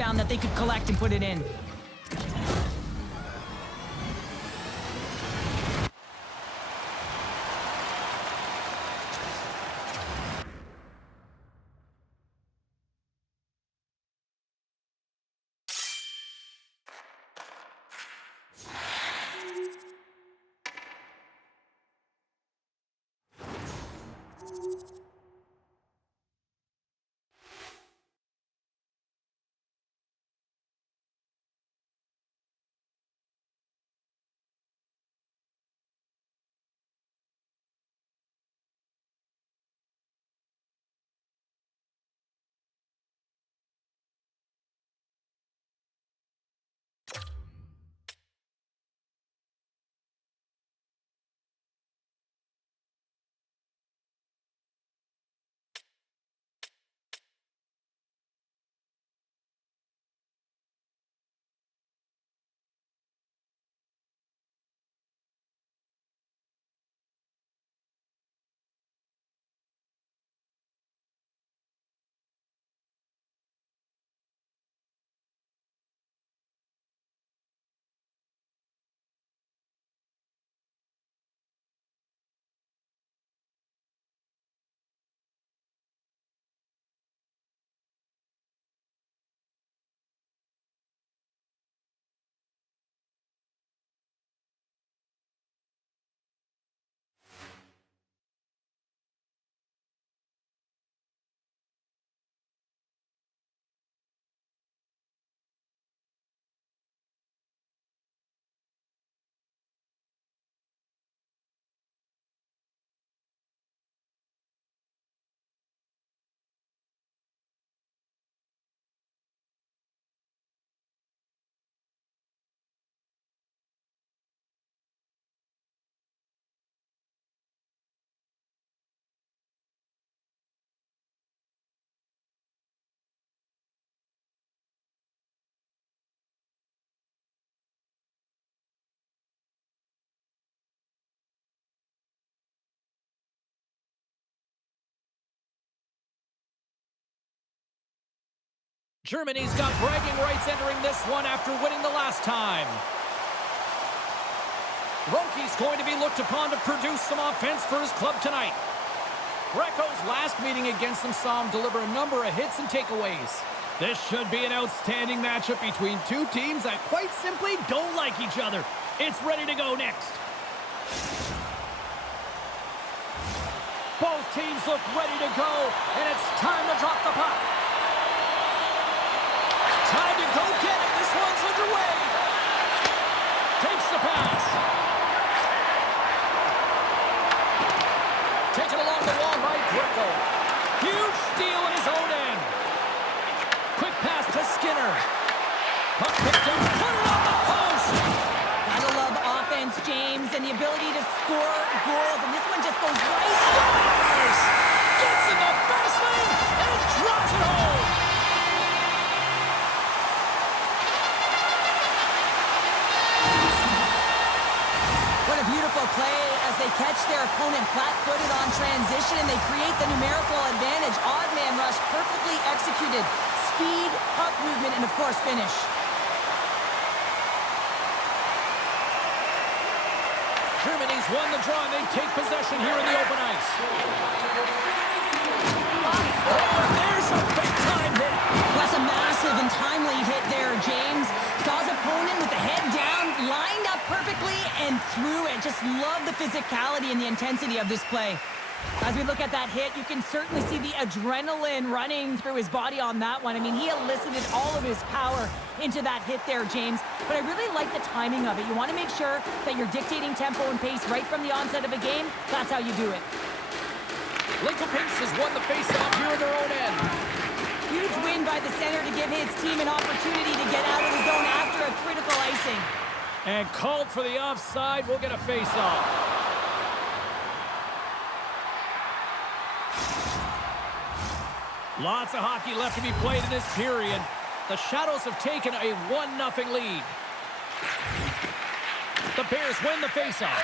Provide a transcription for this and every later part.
rebound that they could collect and put it in. Germany's got bragging rights entering this one after winning the last time. Roki's going to be looked upon to produce some offense for his club tonight. Greco's last meeting against them saw him deliver a number of hits and takeaways. This should be an outstanding matchup between two teams that quite simply don't like each other. It's ready to go next. Both teams look ready to go, and it's time to drop the puck. Time to go get it. This one's underway. Takes the pass. Taken along the wall by Greco. Huge steal in his own end. Quick pass to Skinner. Puck picked up. Put it on the post. Gotta love offense, James, and the ability to score goals. And this one just goes right stars. Gets in the fast lane and drops it home. What a beautiful play as they catch their opponent flat-footed on transition and they create the numerical advantage. Odd man rush, perfectly executed. Speed, puck movement, and of course finish. Germany's won the draw and they take possession here in the open ice. Oh, and there's a big-time hit. That's a massive and timely hit there, James. Saw his opponent with the head down, lined up perfectly, and threw it. Just love the physicality and the intensity of this play. As we look at that hit, you can certainly see the adrenaline running through his body on that one. I mean, he elicited all of his power into that hit there, James. But I really like the timing of it. You want to make sure that you're dictating tempo and pace right from the onset of a game. That's how you do it. Lincoln-Pinks has won the face-off here in their own end. Huge win by the center to give his team an opportunity to get out of the zone after a critical icing. And called for the offside. We'll get a face-off. Lots of hockey left to be played in this period. The Shadows have taken a 1-0 lead. The Bears win the faceoff.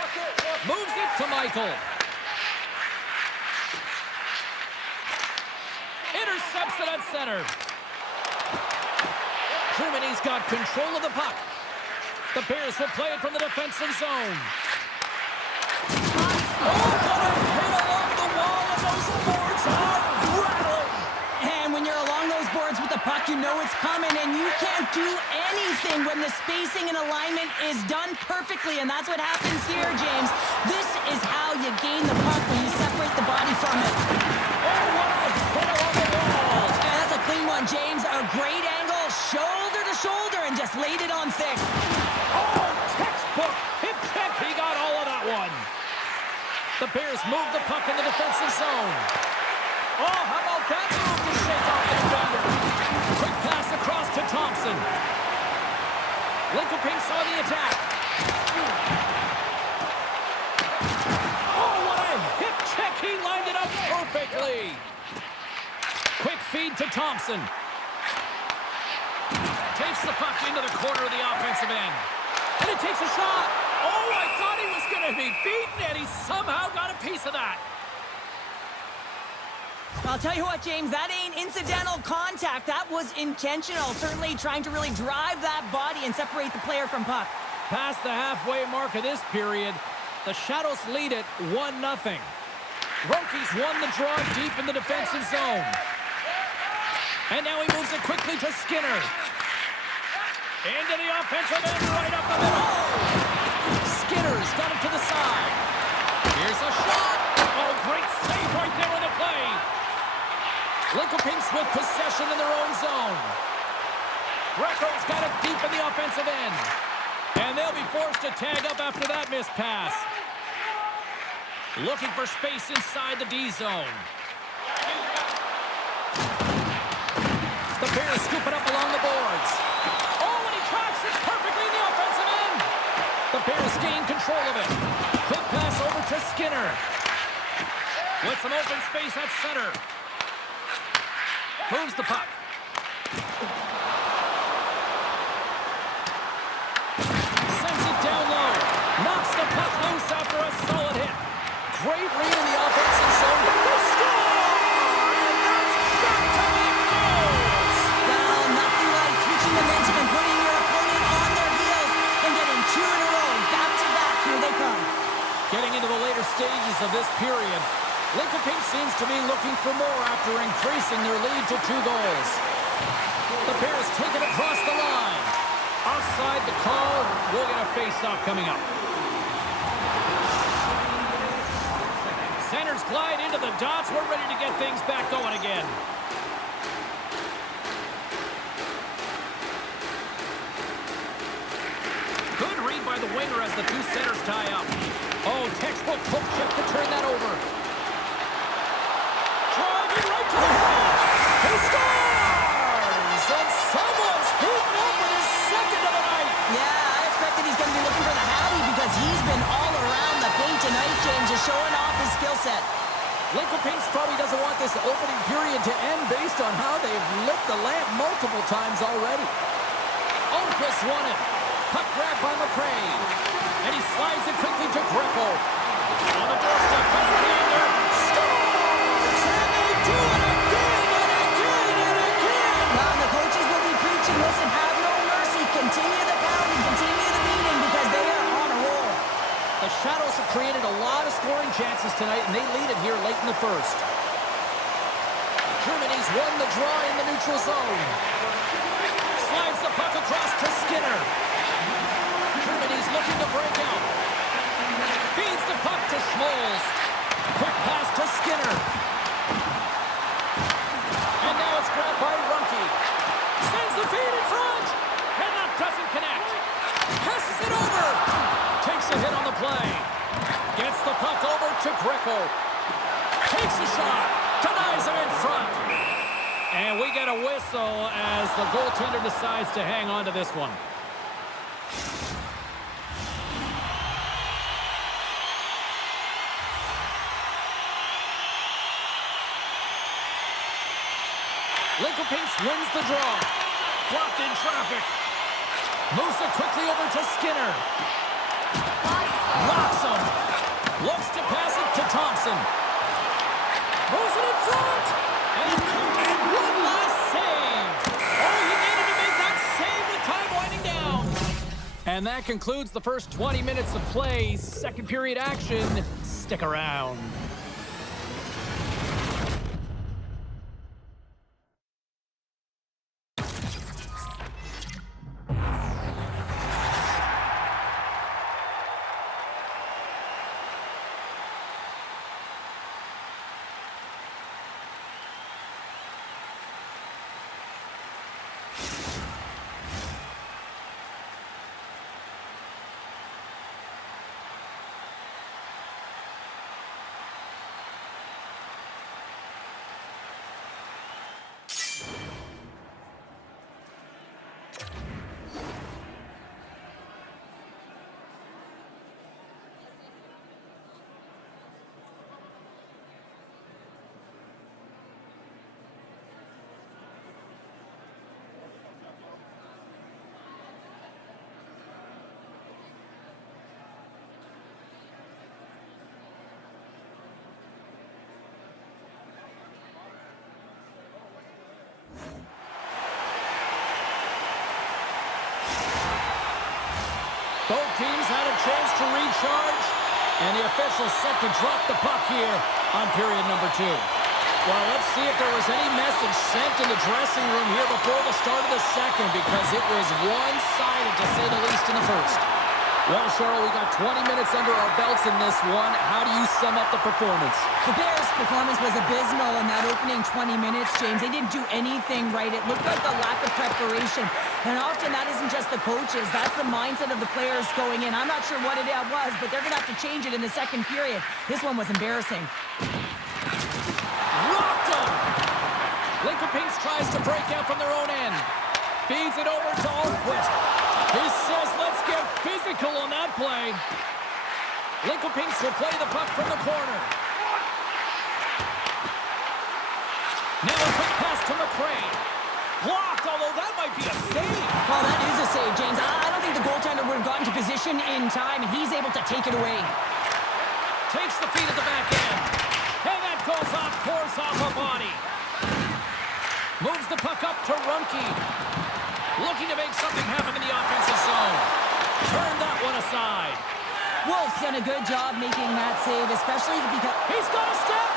Moves it to Michael. Intercepts it at center. He's got control of the puck. The Bears will play it from the defensive zone. Oh, what a hit along the wall, and those boards are rattling. And when you're along those boards with the puck, you know it's coming, and you can't do anything when the spacing and alignment is done perfectly, and that's what happens here, James. This is how you gain the puck when you separate the body from it. Oh, what a hit along the wall. And that's a clean one, James. A great angle, shoulder to shoulder, and just laid it on thick. Oh, textbook hit check. He got all of that one. The Bears move the puck in the defensive zone. Oh, how about that move to shake off the defender? Quick pass across to Thompson. Lincoln on the attack. Oh, what a hip check. He lined it up perfectly. Quick feed to Thompson. Takes the puck into the corner of the offensive end. And it takes a shot. Oh, I thought he was going to be beaten, and he somehow got a piece of that. I'll tell you what, James, that ain't incidental contact. That was intentional. Certainly trying to really drive that body and separate the player from puck. Past the halfway mark of this period, the Shadows lead it 1-0. Ronke's won the draw deep in the defensive zone. And now he moves it quickly to Skinner. Into the offensive end, right up the middle. Skinner's got it to the side. Here's a shot. Oh, great save right there on the play. Lincoln with possession in their own zone. Greco's got it deep in the offensive end. And they'll be forced to tag up after that missed pass. Looking for space inside the D zone. The Bears scoop it up along the boards. Oh, and he tracks it perfectly in the offensive end. The Bears gain control of it. Quick pass over to Skinner. With some open space at center. Moves the puck. Sends it down low. Knocks the puck loose after a solid hit. Great read in the offensive zone. They score! And that's back-to-back goals! Well, nothing like switching momentum and putting your opponent on their heels and getting two in a row. Back-to-back, here they come. Getting into the later stages of this period, Lincoln seems to be looking for more after increasing their lead to 2 goals. The Bears take it across the line. Offside the call. We'll get a face-off coming up. Centers glide into the dots. We're ready to get things back going again. Good read by the winger as the two centers tie up. Oh, textbook poke check to turn that over. Driving right to the front. He scores! And someone's heating up with his second of the night. Yeah, I expected he's going to be looking for the Howie because he's been all around the paint tonight, James, just showing off his skill set. Lincoln probably doesn't want this opening period to end based on how they've lit the lamp multiple times already. Olmquist won it. Puck grab by McRae. And he slides it quickly to Greco. On the doorstep, backhander. Scores! And they do it again and again and again! Well, and the coaches will be preaching, listen, have no mercy. Continue the pounding, continue the beating because they are on a roll. The Shadows have created a lot of scoring chances tonight, and they lead it here late in the first. Germany's won the draw in the neutral zone. Slides the puck across to Skinner. Germany's looking to break out. Feeds the puck to Schmoles. Quick pass to Skinner. And now it's grabbed by Runke. Sends the feed in front. And that doesn't connect. Passes it over. Takes a hit on the play. Gets the puck over to Greco. Takes a shot. Denies him in front. And we get a whistle as the goaltender decides to hang on to this one. Lincoln wins the draw. Blocked in traffic. Moves it quickly over to Skinner. Rocks him. Looks to pass it to Thompson. Moves it in front. And one last save. Oh, he needed to make that save with And that concludes the first 20 minutes of play. Second period action. Stick around. Both teams had a chance to recharge, and the officials set to drop the puck here on period number 2. Well, let's see if there was any message sent in the dressing room here before the start of the second, because it was one-sided, to say the least, in the first. Well, Cheryl, we got 20 minutes under our belts in this one. How do you sum up the performance? The Bears' performance was abysmal in that opening 20 minutes, James. They didn't do anything right. It looked like a lack of preparation. And often that isn't just the coaches. That's the mindset of the players going in. I'm not sure what it was, but they're going to have to change it in the second period. This one was embarrassing. Rocked him! Lincoln Pinks tries to break out from their own end. Feeds it over to Almquist. He says, let's get physical on that play. Lincoln Pinks will play the puck from the corner. Now a quick pass to McRae. Blocked, although that might be a save. Well, that is a save, James. I don't think the goaltender would have gotten to position in time, and he's able to take it away. Takes the feed at the back end. And that goes off course off a body. Moves the puck up to Rumpke. Looking to make something happen in the offensive zone. Turn that one aside. Wolf's done a good job making that save, especially because... He's got a step!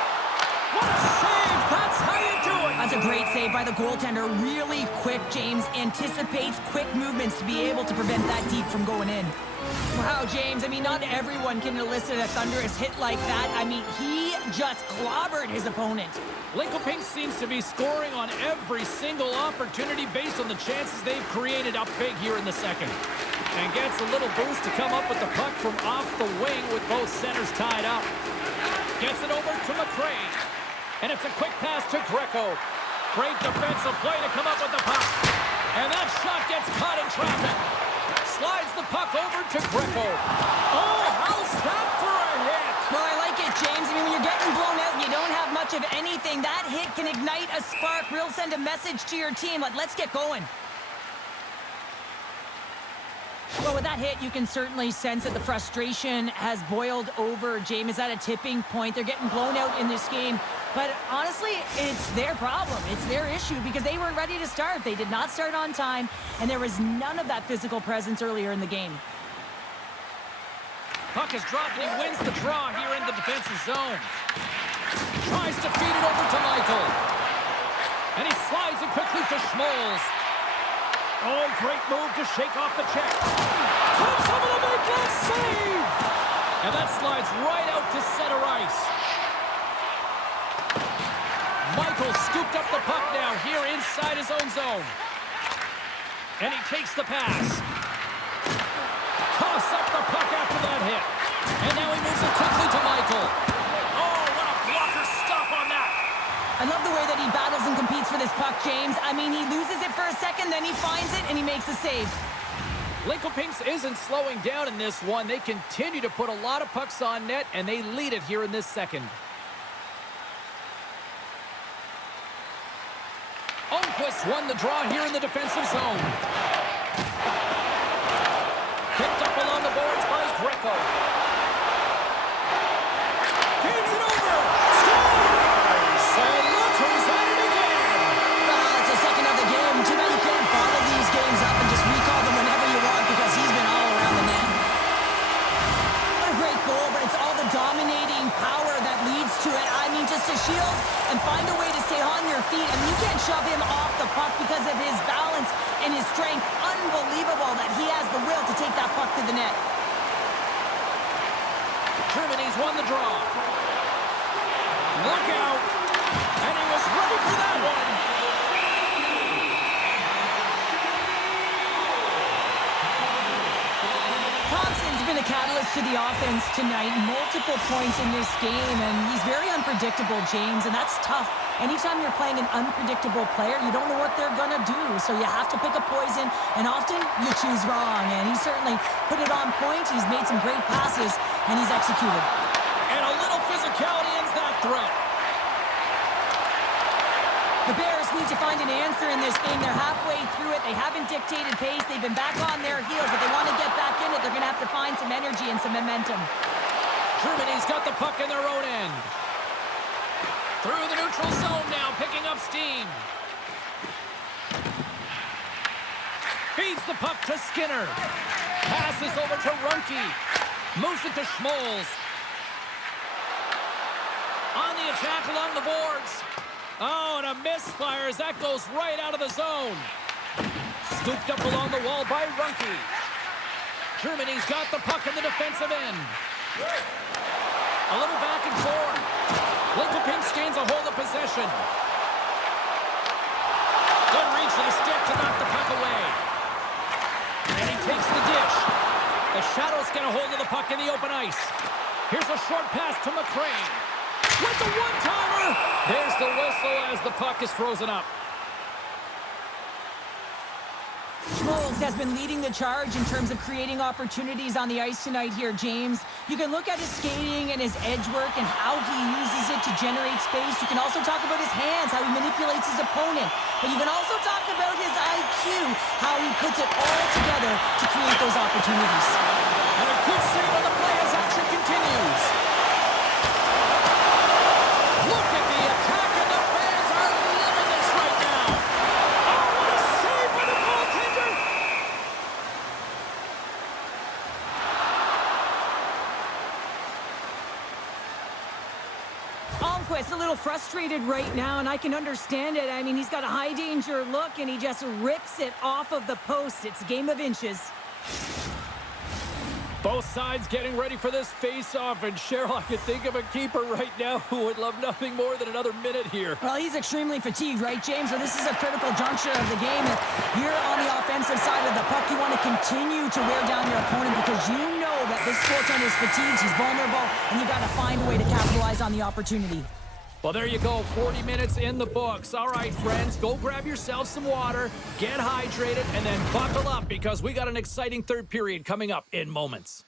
What a save! That's how you do it! That's a great save by the goaltender. Really quick, James. Anticipates quick movements to be able to prevent that deep from going in. Wow, James. I mean, not everyone can elicit a thunderous hit like that. I mean, he just clobbered his opponent. Lincoln Pinks seems to be scoring on every single opportunity based on the chances they've created up big here in the second. And gets a little boost to come up with the puck from off the wing with both centers tied up. Gets it over to McRae. And it's a quick pass to Greco. Great defensive play to come up with the puck. And that shot gets caught in traffic. Slides the puck over to Greco. Oh, how's that for a hit? Well, I like it, James. I mean, when you're getting blown out and you don't have much of anything, that hit can ignite a spark. Real send a message to your team. Like, let's get going. Well, with that hit, you can certainly sense that the frustration has boiled over. James is at a tipping point. They're getting blown out in this game. But honestly, it's their problem. It's their issue because they weren't ready to start. They did not start on time, and there was none of that physical presence earlier in the game. Puck is dropped, and he wins the draw here in the defensive zone. Tries to feed it over to Michael. And he slides it quickly to Schmoles. Oh, great move to shake off the check. Comes able to make that save! And that slides right out to center ice. Michael scooped up the puck now here inside his own zone. And he takes the pass. Coughs up the puck after that hit. And now he moves it quickly to Michael. Oh, what a blocker stop on that. I love the way that he battles and competes for this puck, James. I mean, he loses it for a second, then he finds it, and he makes the save. Lincoln Pinks isn't slowing down in this one. They continue to put a lot of pucks on net, and they lead it here in this second. Almquist won the draw here in the defensive zone. Picked up along the boards by Greco. Feeds it over. Scores! And look who's at it again. It's the second of the game. Too bad you can't bottle these games up and just recall them whenever you want because he's been all strength. Unbelievable that he has the will to take that puck to the net. Germany's won the draw. Look out. And he was ready for that one. Thompson's been a catalyst to the offense tonight. Multiple points in this game, and he's very unpredictable, James, and that's tough. Anytime you're playing an unpredictable player, you don't know what they're going to do, so you have to pick a poison, and often you choose wrong, and he certainly put it on point. He's made some great passes, and he's executed. And a little physicality ends that threat. The Bears need to find an answer in this game. They're halfway through it. They haven't dictated pace. They've been back on their heels. If they want to get back in it, they're going to have to find some energy and some momentum. Germany's got the puck in their own end. Through the neutral zone now, picking up steam. Feeds the puck to Skinner. Passes over to Runke. Moves it to Schmoles. On the attack along the boards. Oh, and a misfire as that goes right out of the zone. Scooped up along the wall by Runke. Germany's got the puck in the defensive end. A little back and forth. Littlepink gains a hold of possession. Good reach for the stick to knock the puck away. And he takes the dish. The Shadows get a hold of the puck in the open ice. Here's a short pass to McCrae. With the one-timer! There's the whistle as the puck is frozen up. Schmoles has been leading the charge in terms of creating opportunities on the ice tonight here, James. You can look at his skating and his edge work and how he uses it to generate space. You can also talk about his hands, how he manipulates his opponent. But you can also talk about his IQ, how he puts it all together to create those opportunities. And a good save on the play as action continues. Look at the attack, and the fans are loving this right now. Oh, what a save by the goaltender! Almquist a little frustrated right now, and I can understand it. I mean, he's got a high-danger look, and he just rips it off of the post. It's a game of inches. Both sides getting ready for this face-off, and Cheryl, I can think of a keeper right now who would love nothing more than another minute here. Well, he's extremely fatigued, right, James? So this is a critical juncture of the game. And you're on the offensive side of the puck. You want to continue to wear down your opponent because you know that this goaltender is fatigued, he's vulnerable, and you got to find a way to capitalize on the opportunity. Well, there you go. 40 minutes in the books. All right, friends, go grab yourself some water, get hydrated, and then buckle up because we got an exciting third period coming up in moments.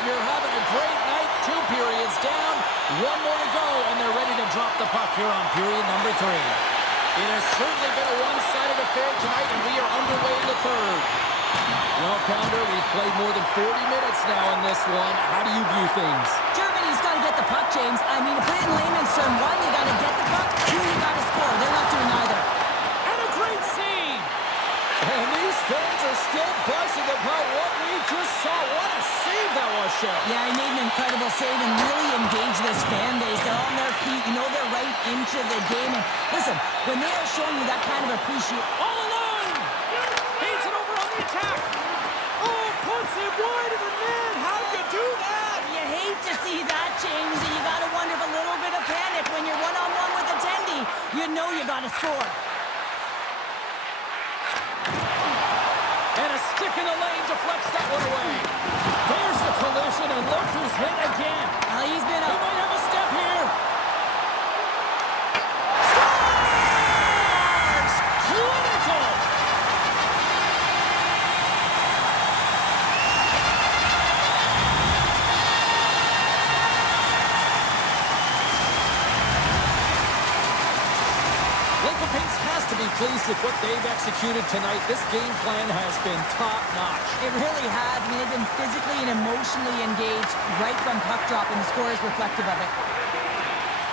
You're having a great night. 2 periods down. 1 more to go, and they're ready to drop the puck here on period number 3. It has certainly been a one-sided affair tonight, and we are underway in the third. Well, Pounder, we've played more than 40 minutes now in this one. How do you view things? Germany's got to get the puck, James. I mean, to put it in layman's term, 1, you got to get the puck. 2, you got to score. They're not doing either. And a great save! And these fans are still buzzing about what we just saw. What a save that was, Cheryl. Yeah, he made an incredible save and really engaged this fan base. They're on their feet. You know they're right into the game. And listen, when they are showing you that kind of appreciation. All alone! Feeds it over on the attack. Oh, puts it wide of the net. How'd you do that? You hate to see that, James, and you got to wonder if a little bit of panic You know you got to score. And a stick in the lane deflects that one away. There's the collision, and look who's hit again. Well, he's been He up. might have a step here. Scores! Clinical! Has to be pleased with what they've executed tonight. This game plan has been top-notch. It really has. I mean, they've been physically and emotionally engaged right from puck drop, and the score is reflective of it.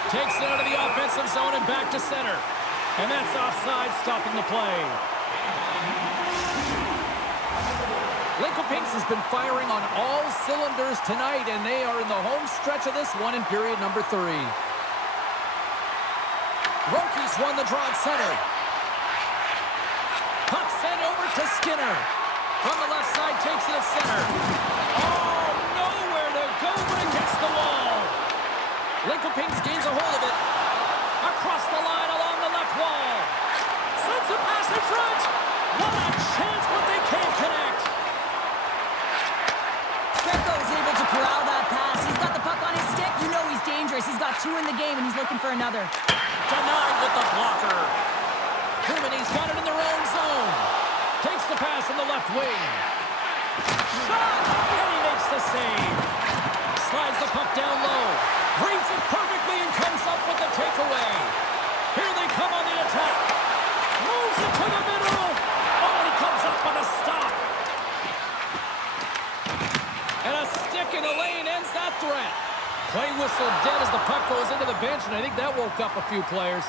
Takes it out of the offensive zone and back to center. And that's offside, stopping the play. Lincoln Pinks has been firing on all cylinders tonight, and they are in the home stretch of this one in period number 3. Ronke's won the draw at center. Puck sent over to Skinner. From the left side, takes it at center. Oh, nowhere to go but against the wall. Lincoln Pinks gains a hold of it. Across the line along the left wall. Sends a pass in front. What a chance, but they can't connect. Greco's able to corral that pass. He's got the puck on his stick. You know he's dangerous. He's got 2 in the game, and he's looking for another. Denied with the blocker. Germany's got it in their own zone. Takes the pass from the left wing. Shot! And he makes the save. Slides the puck down low. Reads it perfectly and comes up with the takeaway. Here they come on the attack. Moves it to the middle. Oh, and he comes up with a stop. And a stick in the lane ends that threat. Play whistle dead as the puck goes into the bench, and I think that woke up a few players.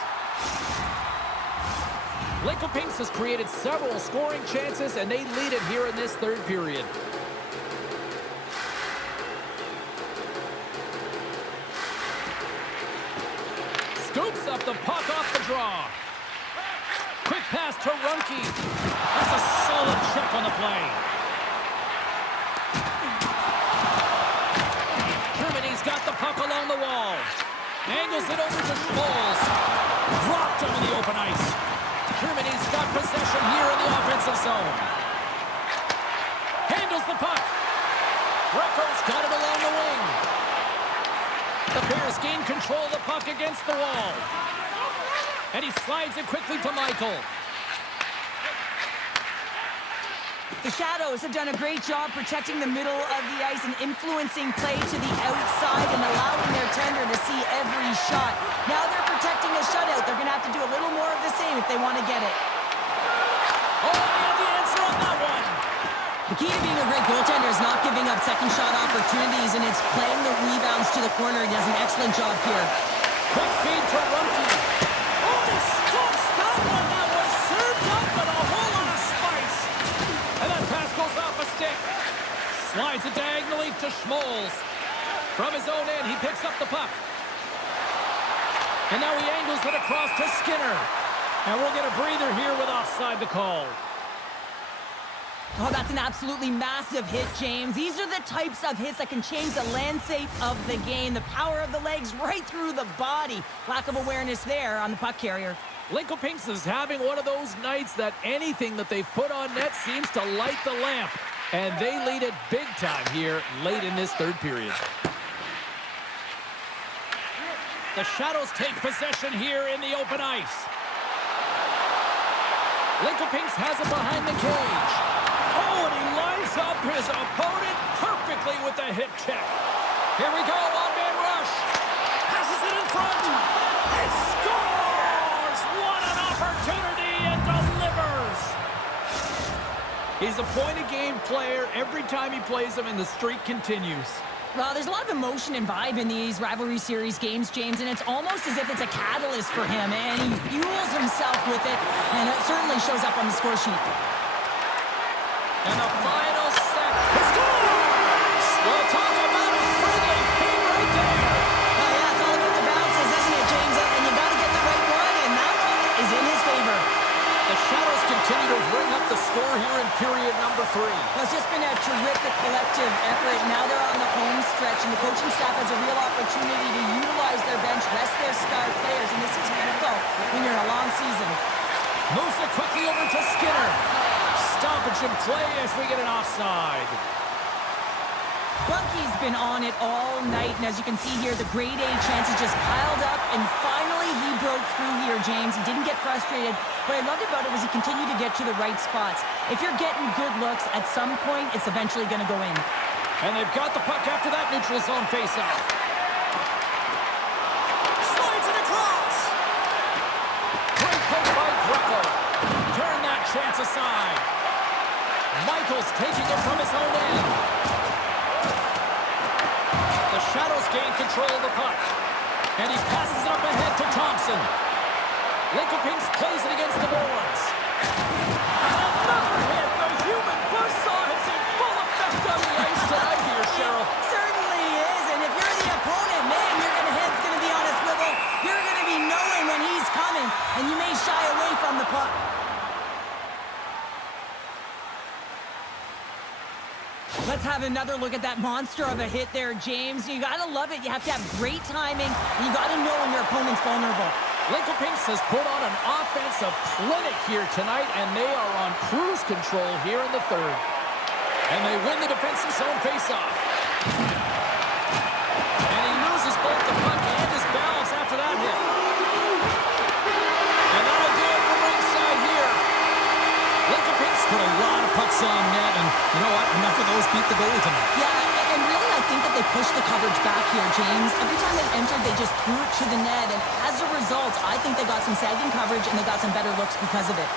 Lincoln Pinks has created several scoring chances, and they lead it here in this third period. Scoops up the puck off the draw. Quick pass to Runke. That's a solid check on the play. Germany's got the puck along the wall. Angles it over to Schmalz. Dropped under the open ice. Germany's got possession here in the offensive zone. Handles the puck. Greco's got it along the wing. The Bears gain control of the puck against the wall. And he slides it quickly to Michael. The Shadows have done a great job protecting the middle of the ice and influencing play to the outside and allowing their tender to see every shot. Now they're protecting a shutout. They're going to have to do a little more of the same if they want to get it. Oh, and the answer on that one. The key to being a great goaltender is not giving up second shot opportunities, and it's playing the rebounds to the corner. He does an excellent job here. Quick feed to Runke. Oh, he stops that one. That was served up with a whole lot of spice. And that pass goes off a stick. Slides it diagonally to Schmalz. From his own end, he picks up the puck. And now he angles it across to Skinner. And we'll get a breather here with offside the call. Oh, that's an absolutely massive hit, James. These are the types of hits that can change the landscape of the game. The power of the legs right through the body. Lack of awareness there on the puck carrier. Lincoln Pinks is having one of those nights that anything that they've put on net seems to light the lamp. And they lead it big time here late in this third period. The Shadows take possession here in the open ice. Lincoln Pinks has it behind the cage. Oh, and he lines up his opponent perfectly with the hip check. Here we go, one-man rush. Passes it in front. He scores! What an opportunity, and delivers! He's a point-a-game player every time he plays him, and the streak continues. Well, there's a lot of emotion and vibe in these rivalry series games, James, and it's almost as if it's a catalyst for him, and he fuels himself with it, and it certainly shows up on the score sheet. And the final set. Scores! We'll talk about a friendly ping right there. Oh, yeah, it's all about the bounces, isn't it, James? And you got to get the right one, and that one is in his favor. The Shadows continue to bring up the score here in period number 3. Well, it's just been a terrific collective effort. Now they're on the home stretch, and the coaching staff has a real opportunity to utilize their bench, rest their star players, and this is critical when you're change in play as we get an offside. Bunky's been on it all night, and as you can see here, the grade A chances just piled up, and finally he broke through here, James. He didn't get frustrated. What I loved about it was he continued to get to the right spots. If you're getting good looks, at some point, it's eventually going to go in. And they've got the puck after that neutral zone faceoff. Slides it across. Great poke by Greco. Turn that chance aside. Michaels taking it from his own end. The Shadows gain control of the puck. And he passes it up ahead to Thompson. Lincoln Pinks plays it against the boards. And another hit. The human buzzsaw is in full effect on the ice tonight here, Cheryl. Certainly is, and if you're the opponent, man, your head's going to be on a swivel. You're going to be knowing when he's coming, and you may shy away from the puck. Let's have another look at that monster of a hit there, James. You got to love it. You have to have great timing, and you got to know when your opponent's vulnerable. Lincoln Pinks has put on an offensive clinic here tonight, and they are on cruise control here in the third. And they win the defensive zone faceoff. And he loses both the puck and his balance after that hit. And that'll do it from ringside here. Lincoln Pinks put a lot of pucks on net, and you know what? Enough of those beat the goalie tonight. Yeah, and really I think that they pushed the coverage back here, James. Every time they entered, they just threw it to the net, and as a result, I think they got some sagging coverage, and they got some better looks because of it.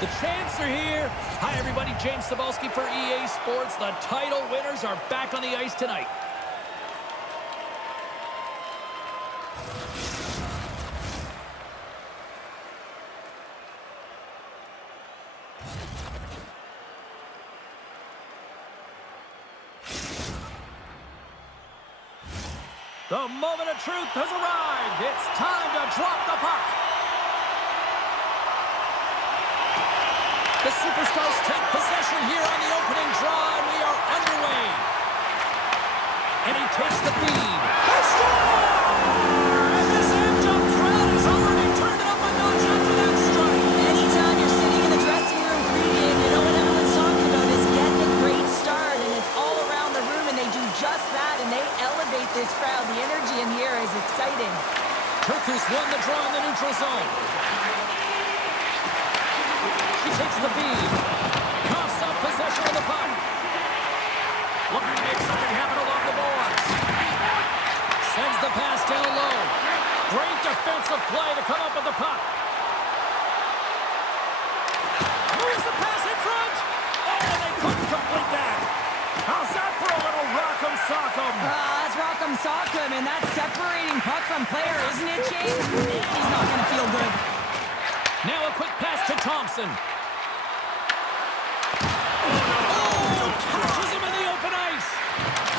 The champs are here. Hi, everybody. James Cebulski for EA Sports. The title winners are back on the ice tonight. The moment of truth has arrived. It's time to drop the puck. The Superstars take possession here on the opening draw, and we are underway. And he takes the feed. They score! And this amped-up crowd has already turned it up a notch after that strike. Anytime you're sitting in the dressing room pregame, you know what everyone's talking about is getting a great start, and it's all around the room, and they do just that, and they elevate this crowd. The energy in the air is exciting. Turkus won the draw in the neutral zone. She takes the feed. Coughs up possession of the puck. Looking to make something happen along the boards. Sends the pass down low. Great defensive play to come up with the puck. Moves the pass in front. Oh, they couldn't complete that. How's that for a little rock'em sock'em? That's rock'em sock'em, and that's separating puck from player, isn't it, James? Man, he's not going to feel good. Now a quick pass to Thompson. Catches him in the open ice.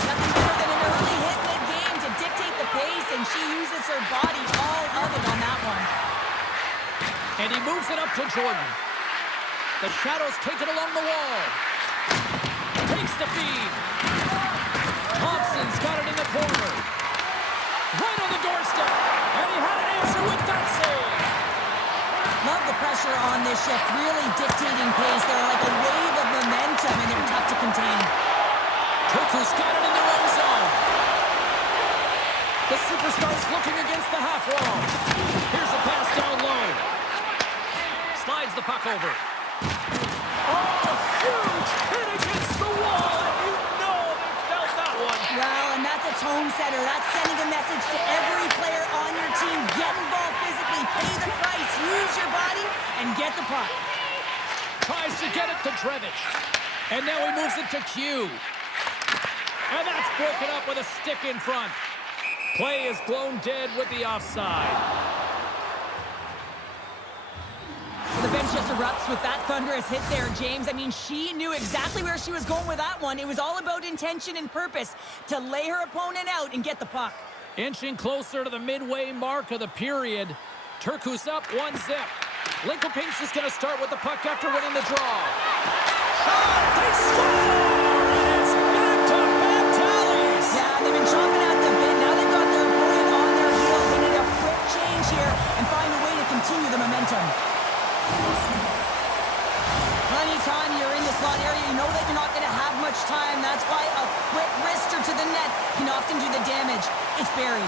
Nothing better than an early hit mid-game to dictate the pace, and she uses her body all of it on that one. And he moves it up to Jordan. The Shadows take it along the wall. Takes the feed. Thompson's got it in the corner. Right on the doorstep. And he had an answer with that save. Love the pressure on this shift, really dictating pace. They're like a wave of momentum, and they're tough to contain. Turkus got it in their own zone. The Superstars looking against the half wall. Here's a pass down low. Slides the puck over. Oh, huge hit against the wall, and you know they felt that one. Well, and that's a tone setter. That's sending a message to every player on your team. Get involved physically, pay the price, use your body, and get the puck. Tries to get it to Drevich. And now he moves it to Q. And that's broken up with a stick in front. Play is blown dead with the offside. The bench just erupts with that thunderous hit there, James. I mean, she knew exactly where she was going with that one. It was all about intention and purpose to lay her opponent out and get the puck. Inching closer to the midway mark of the period. Turkus up 1-0. Linkelpinks is going to start with the puck after winning the draw. Shot! They score! And it's back-to-back tallies! Yeah, they've been chomping at the bit. Now they've got their opponent on their heels. They need a quick change here and find a way to continue the momentum. Anytime you're in the slot area, you know that you're not going to have much time. That's why a quick wrister to the net can often do the damage. It's buried.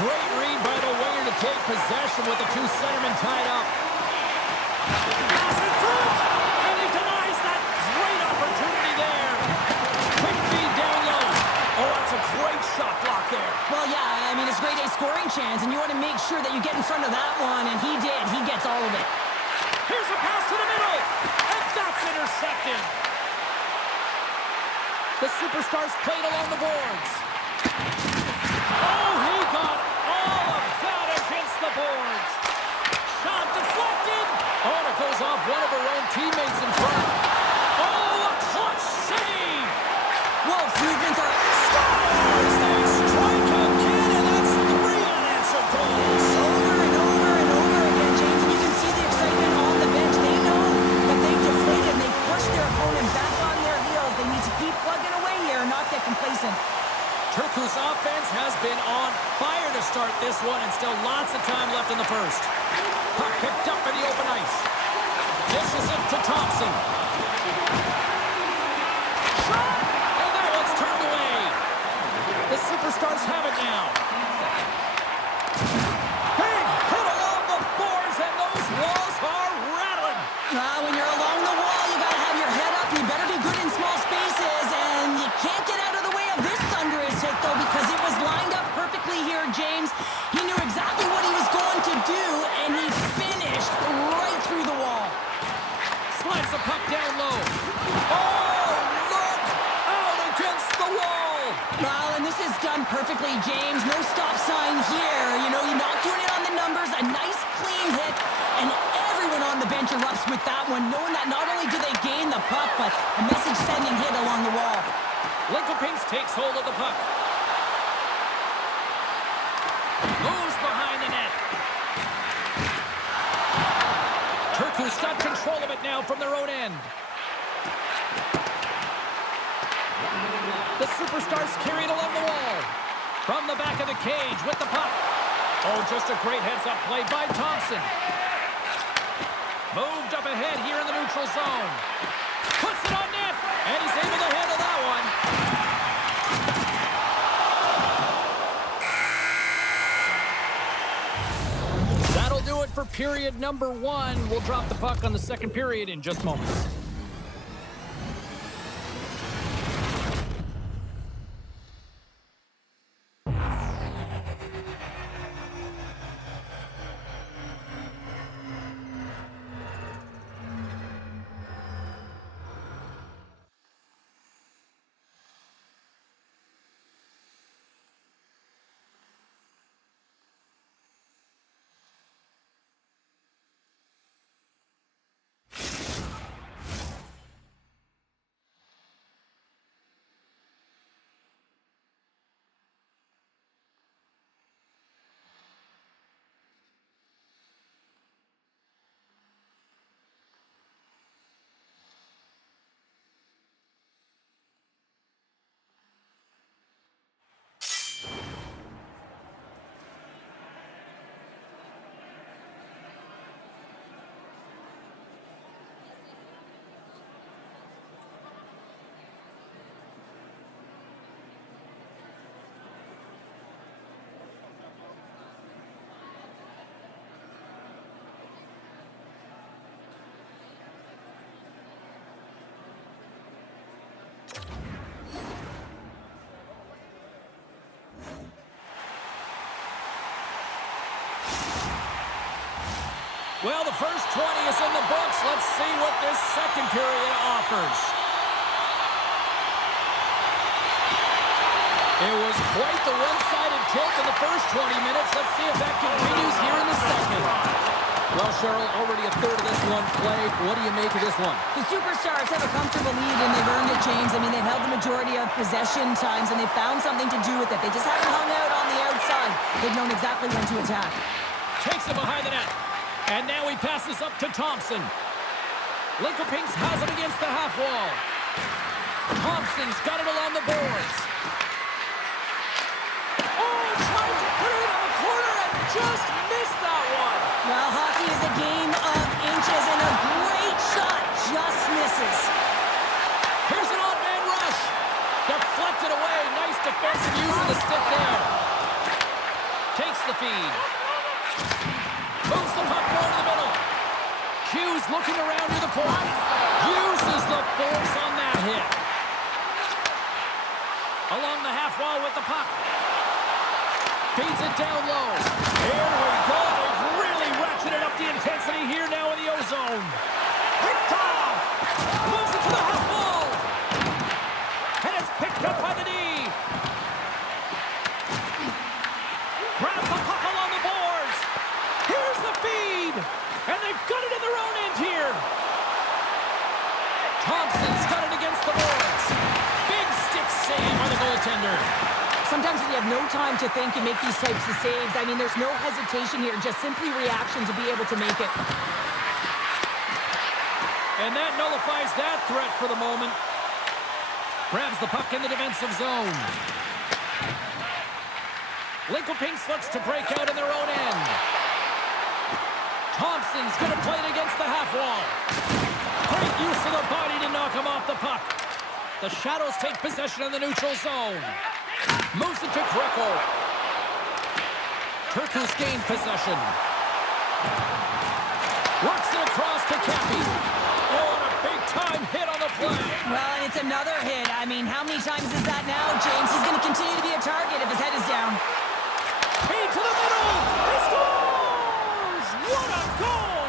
Great read by the winger to take possession with the two centermen tied up. Pass in front! And he denies that great opportunity there. Quick feed down low. Oh, that's a great shot block there. Well, yeah, I mean, it's a great A scoring chance, and you want to make sure that you get in front of that one, and he did. He gets all of it. Here's a pass to the middle, and that's intercepted. The Superstars played along the boards. Oh, he got all of that against the boards. Shot deflected. Oh, and it goes off one of her own teammates in front. Oh, a clutch save. Wolves' movements are... Stars! They strike again, and that's 3 unanswered goals. Over and over and over again, James, and you can see the excitement on the bench. They know that they've deflated and they've pushed their opponent back on their heels. They need to keep plugging away here and not get complacent. Turku's offense has been on fire to start this one, and still lots of time left in the first. Puck picked up in the open ice. Dishes it to Thompson. Shot! And that one's turned away. The Superstars have it now. Big hit along the boards, and those walls are rattling. When you're along the wall, you got to have your head up. You better be good in small spaces, and you can't get out of the way of this thunderous hit, though, because it was lined up perfectly here, James. He knew exactly what he was going to do, and he finished right through the James. No stop sign here. You know, you're not doing it on the numbers. A nice, clean hit. And everyone on the bench erupts with that one, knowing that not only do they gain the puck, but a message-sending hit along the wall. Lincoln takes hold of the puck. Moves behind the net. Turku's got control of it now from their own end. The Superstars carry it along the wall. From the back of the cage with the puck. Oh, just a great heads-up play by Thompson. Moved up ahead here in the neutral zone. Puts it on net, and he's able to handle that one. That'll do it for period number 1. We'll drop the puck on the second period in just moments. Well, the first 20 is in the books. Let's see what this second period offers. It was quite the one-sided tilt in the first 20 minutes. Let's see if that continues here in the second. Well, Cheryl, already a third of this one played. What do you make of this one? The Superstars have a comfortable lead, and they've earned it, James. I mean, they've held the majority of possession times, and they've found something to do with it. They just haven't hung out on the outside. They've known exactly when to attack. Takes it behind the net. And now he passes up to Thompson. Lincoln has it against the half wall. Thompson's got it along the boards. Oh, trying to put it on the corner and just missed that one. Well, hockey is a game of inches, and a great shot just misses. Here's an odd man rush. Deflected away. Nice defensive use of the stick there. Takes the feed. Moves the puck more to the middle. Hughes looking around near the point. Uses the force on that hit. Along the half wall with the puck. Feeds it down low. Here we go. They've really ratcheted up the intensity here now in the O-zone. Picked off. Moves it to the half wall. And it's picked up by the knee. Grabs the puck along the boards. Here's the feed. And they've got it in their own end here. Thompson's got it against the boards. Big stick save by the goaltender. Sometimes when you have no time to think, you make these types of saves. I mean, there's no hesitation here, just simply reaction to be able to make it. And that nullifies that threat for the moment. Grabs the puck in the defensive zone. Lincoln looks to break out in their own end. Thompson's going to play it against the half wall. Great use of the body to knock him off the puck. The Shadows take possession in the neutral zone. Moves it to Greco. Turku's gained possession. Works it across to Cappy. Oh, and a big-time hit on the play. Well, and it's another hit. I mean, how many times is that now, James? He's going to continue to be a target if his head is down. Feed to the middle. He scores! What a goal!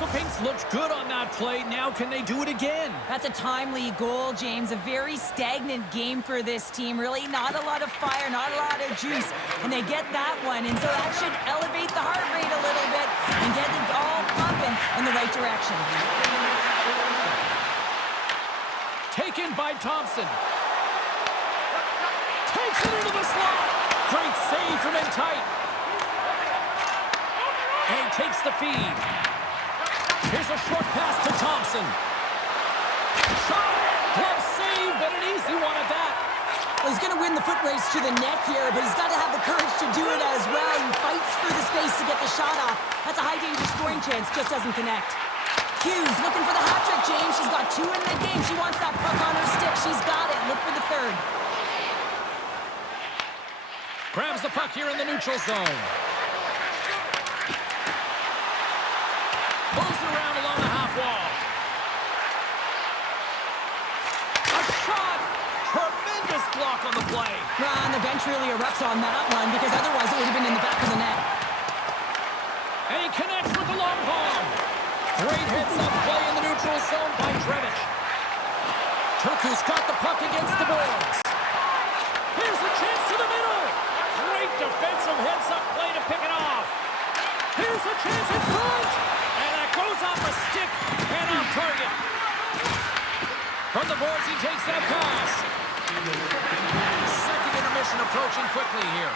Lincoln Pinks looked good on that play. Now can they do it again? That's a timely goal, James. A very stagnant game for this team. Really not a lot of fire, not a lot of juice. And they get that one. And so that should elevate the heart rate a little bit and get it all pumping in the right direction. Taken by Thompson. Takes it into the slot. Great save from in tight. And he takes the feed. Here's a short pass to Thompson. Shot. Glove save, and an easy one at that. Well, he's going to win the foot race to the net here, but he's got to have the courage to do it as well. He fights for the space to get the shot off. That's a high-danger scoring chance, just doesn't connect. Hughes looking for the hat trick, James. She's got 2 in the game. She wants that puck on her stick. She's got it. Look for the third. Grabs the puck here in the neutral zone. Moves around along the half wall. A shot! Tremendous block on the play. Ron, the bench really erupts on that one because otherwise it would have been in the back of the net. And he connects with the long bomb. Great hits-up play in the neutral zone by Trevich. Turku's got the puck against the boards. Here's a chance to the middle. Great defensive heads-up play to pick it off. Here's a chance in front. And that goes off a stick and off target. From the boards, he takes that pass. Second intermission approaching quickly here.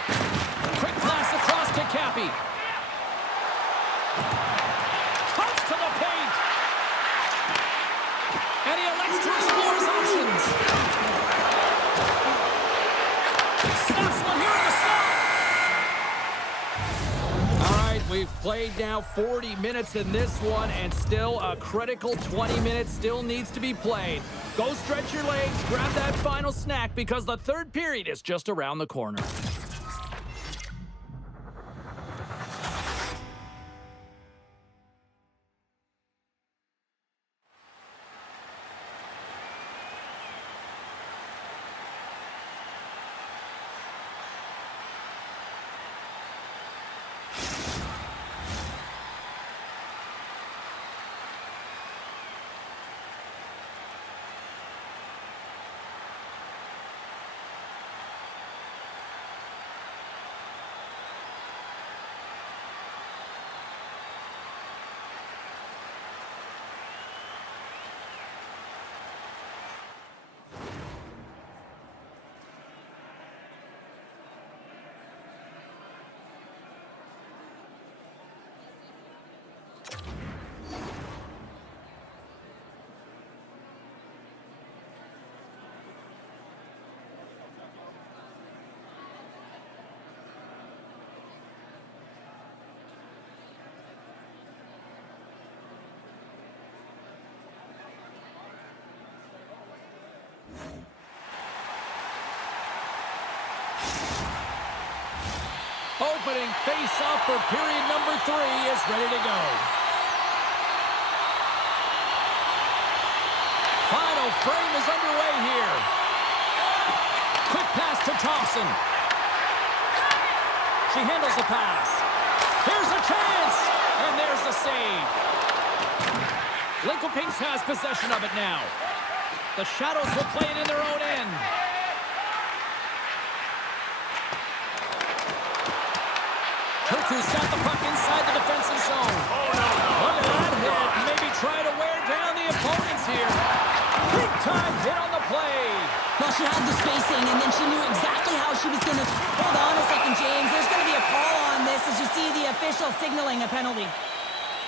Quick pass across to Cappy. Cuts to the paint. And he elects to explore his options. Snaps one here in the slot. All right, we've played now 40 minutes in this one, and still a critical 20 minutes still needs to be played. Go stretch your legs, grab that final snack, because the third period is just around the corner. Opening face-off for period number 3 is ready to go. Final frame is underway here. Quick pass to Thompson. She handles the pass. Here's a chance, and there's the save. Lincoln Pinks has possession of it now. The Shadows will play it in their own end. Turku's got the puck inside the defensive zone. Look at that hit. Maybe try to wear down the opponents here. Big time hit on the play. Well, she had the spacing, and then she knew exactly how she was going to... Hold on a second, James. There's going to be a call on this as you see the official signaling a penalty.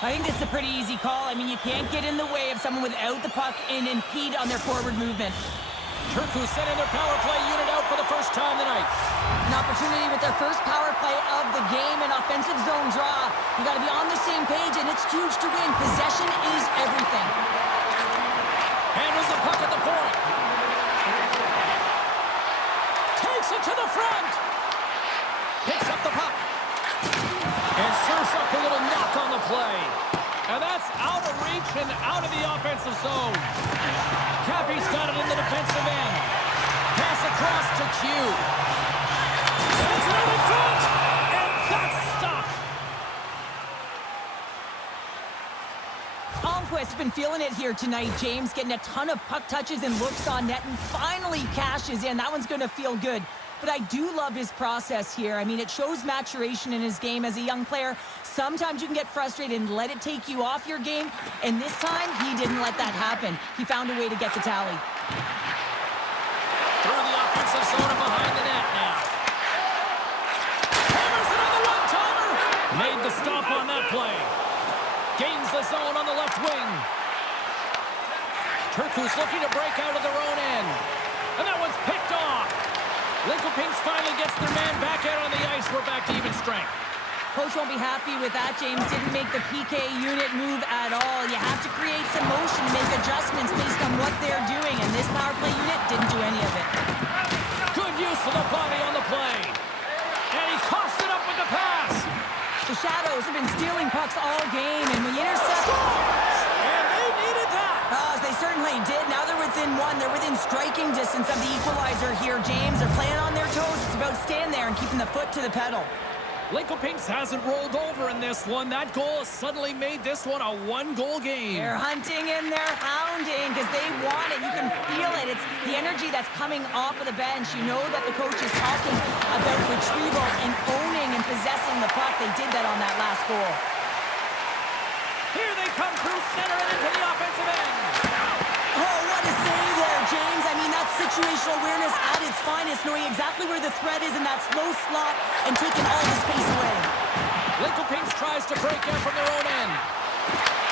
I think this is a pretty easy call. I mean, you can't get in the way of someone without the puck and impede on their forward movement. Turku sending their power play unit out for the first time tonight. An opportunity with their first power play of the game, an offensive zone draw. You got to be on the same page, and it's huge to win. Possession is everything. Handles the puck at the point. Takes it to the front. Picks up the puck. And serves up a little knock on the play. And that's out of reach and out of the offensive zone. Cappy's got it in the defensive end. Pass across to Q. Sends it out in front. And that's stopped. has been feeling it here tonight, James. Getting a ton of puck touches and looks on net and finally cashes in. That one's going to feel good. But I do love his process here. I mean, it shows maturation in his game as a young player. Sometimes you can get frustrated and let it take you off your game. And this time, he didn't let that happen. He found a way to get the tally. Through the offensive zone and behind the net now. Hammers it on the one-timer. Made the stop on that play. Gains the zone on the left wing. Turku's looking to break out of their own end. And that one's picked off. Lincoln-Pinks finally gets their man back out on the ice. We're back to even strength. Coach won't be happy with that. James didn't make the PK unit move at all. You have to create some motion, make adjustments based on what they're doing, and this power play unit didn't do any of it. Good use of the body on the play. And he coughs it up with the pass. The Shadows have been stealing pucks all game, and when you intercept... And they needed that. They certainly did. Now they're within one. They're within striking distance of the equalizer here, James. They're playing on their toes. It's about staying there and keeping the foot to the pedal. Lincoln-Pinks hasn't rolled over in this one. That goal has suddenly made this one a one-goal game. They're hunting and they're hounding because they want it. You can feel it. It's the energy that's coming off of the bench. You know that the coach is talking about retrieval and owning and possessing the puck. They did that on that last goal. Here they come through center and into the offensive end. Oh, what a save there, James. I mean, that's situational awareness at its finest, knowing exactly where the threat is in that slow slot and taking all the space away. Lincoln-Pinks tries to break out from their own end.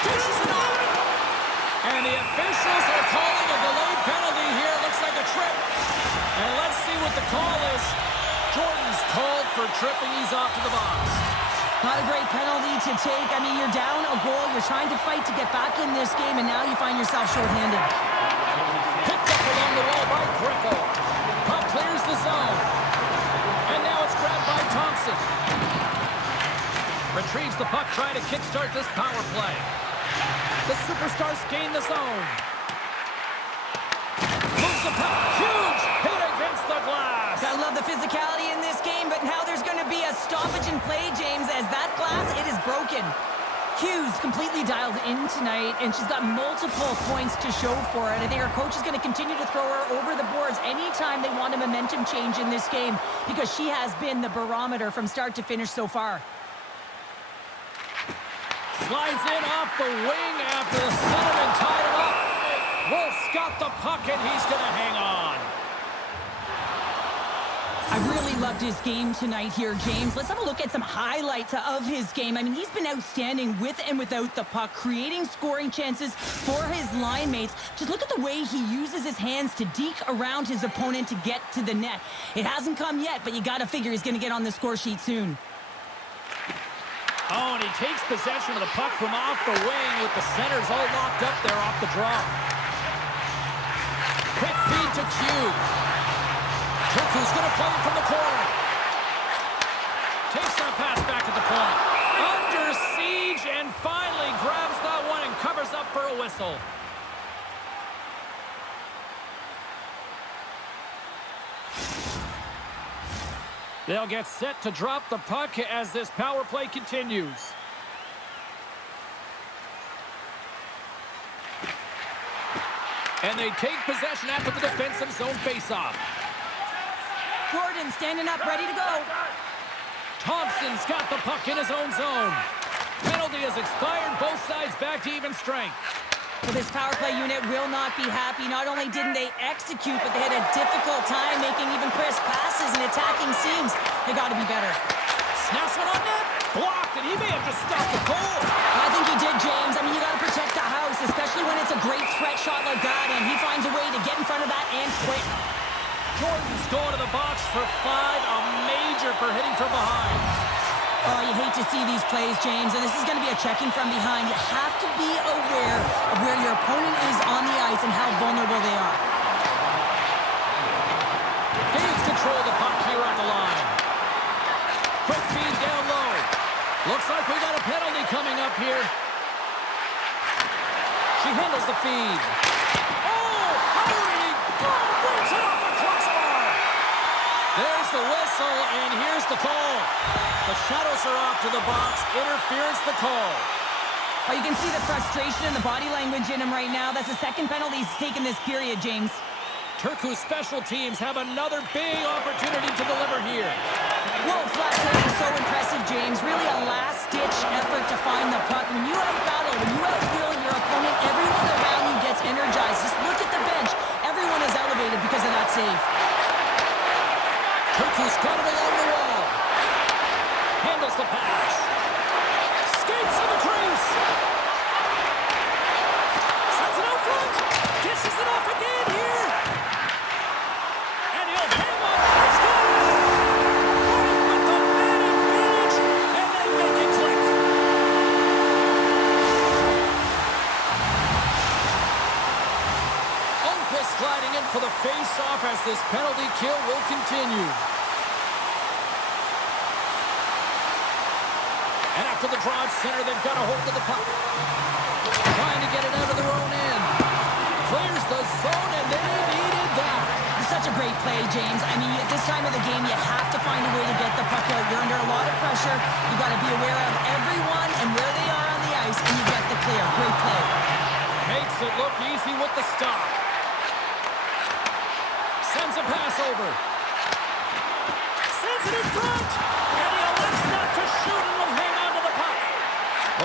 Dishes it off. And the officials are calling a delayed penalty here. Looks like a trip. And let's see what the call is. Jordan's called for tripping. He's off to the box. Not a great penalty to take. I mean, you're down a goal. You're trying to fight to get back in this game, and now you find yourself shorthanded. Picked up along the wall by Greco. Puck clears the zone. And now it's grabbed by Thompson. Retrieves the puck, trying to kickstart this power play. The Superstars gain the zone. Moves the puck. Huge hit against the glass. I love the physicality in this game, but now there's going to be a stoppage in play, James, as that glass, it is broken. Hughes completely dialed in tonight, and she's got multiple points to show for it. I think her coach is going to continue to throw her over the boards anytime they want a momentum change in this game, because she has been the barometer from start to finish so far. Slides in off the wing after the centerman tied him up. Wolf's got the puck, and he's going to hang on. I really loved his game tonight here, James. Let's have a look at some highlights of his game. I mean, he's been outstanding with and without the puck, creating scoring chances for his line mates. Just look at the way he uses his hands to deke around his opponent to get to the net. It hasn't come yet, but you got to figure he's going to get on the score sheet soon. Oh, and he takes possession of the puck from off the wing with the centers all locked up there off the draw. Quick feed to Q. Who's going to play it from the corner. Takes that pass back at the point. Under siege and finally grabs that one and covers up for a whistle. They'll get set to drop the puck as this power play continues. And they take possession after the defensive zone faceoff. Gordon standing up, ready to go. Thompson's got the puck in his own zone. Penalty has expired. Both sides back to even strength. Well, this power play unit will not be happy. Not only didn't they execute, but they had a difficult time making even crisp passes and attacking seams. They got to be better. Snaps one on net. Blocked, and he may have just stopped the goal. I think he did, James. I mean, you got to protect the house, especially when it's a great threat shot like that, and he finds a way to get in front of that and quick. Jordan's going to the box for 5, a major for hitting from behind. Oh, you hate to see these plays, James, and this is going to be a checking from behind. You have to be aware of where your opponent is on the ice and how vulnerable they are. Gains control of the puck here on the line. Quick feed down low. Looks like we got a penalty coming up here. She handles the feed. Oh, how did he go? Brings it off the crossbar. There's the whistle, and here's the call. The Shadows are off to the box. Interference the call. Oh, you can see the frustration and the body language in him right now. That's the second penalty he's taken this period, James. Turku's special teams have another big opportunity to deliver here. Whoa, flat tail was so impressive, James. Really a last-ditch effort to find the puck. When you out-battle, when you outwheel your opponent, everyone around you gets energized. Just look at the bench. Everyone is elevated because of that save. Turku's got it along the wall. Handles the pass. Skates in the crease. Sends it out front. Dishes it off again here. And he'll hang on. Let's go. With the man advantage. And they make it click. Lundqvist gliding in for the face-off as this penalty kill will continue. And after the draw at center, they've got a hold of the puck. Trying to get it out of their own end. Clears the zone, and they needed that. It's such a great play, James. I mean, at this time of the game, you have to find a way to get the puck out. You're under a lot of pressure. You've got to be aware of everyone and where they are on the ice, and you get the clear. Great play. Makes it look easy with the stop. Sends a pass over. Sends it in front. And he elects not to shoot and will hang on to the puck.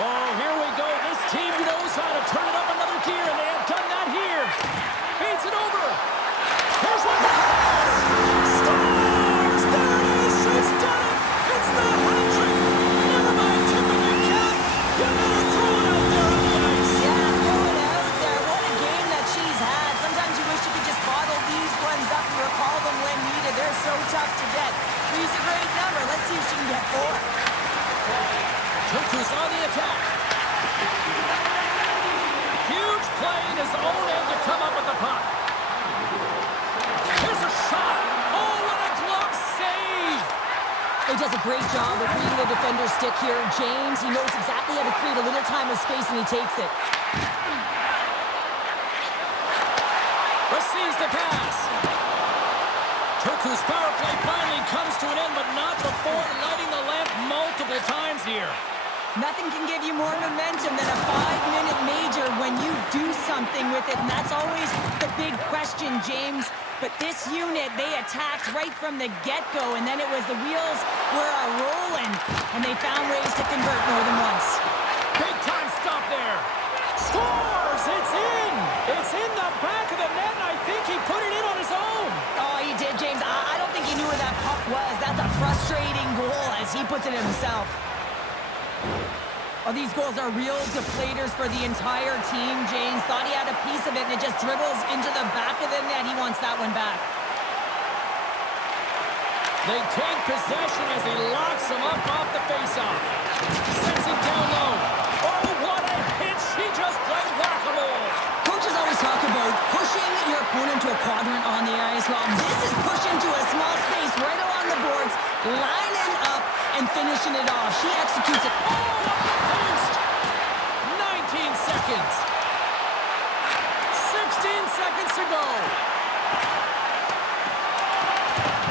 Oh, here we go. This team knows how to turn it up another gear, and they have done that here. Feeds it over. Here's one to pass. Scores! There it is. She's done it. It's the hat trick. Never mind tipping your cap. You gotta throw it out there on the ice. Yeah, throw it out there. What a game that she's had. Sometimes you wish you could just bottle these ones up and recall them when needed. They're so tough to get. Three's a great number. Let's see if she can get 4. Turku's on the attack. Huge play in his own end to come up with the puck. Here's a shot. Oh, what a glove save. He does a great job of reading the defender's stick here. James, he knows exactly how to create a little time of space, and he takes it. Receives the pass. Turku's power play finally comes to an end, but not before lighting the lamp multiple times here. Nothing can give you more momentum than a 5-minute major when you do something with it, and that's always the big question, James. But this unit, they attacked right from the get-go, and then it was the wheels were a-rolling, and they found ways to convert more than once. Big time stop there. Scores! It's in! It's in the back of the net, and I think he put it in on his own. Oh, he did, James. I don't think he knew where that puck was. That's a frustrating goal, as he puts it himself. Oh, these goals are real deflators for the entire team, James. Thought he had a piece of it, and it just dribbles into the back of the net. He wants that one back. They take possession as he locks him up off the faceoff. Sends it down low. Oh, what a hit! She just played whack-a-mole. Coaches always talk about pushing your opponent to a quadrant on the ice. Well, this is pushing to a small space right along the boards, lining up and finishing it off. She executes it. Oh, up the post! 19 seconds. 16 seconds to go.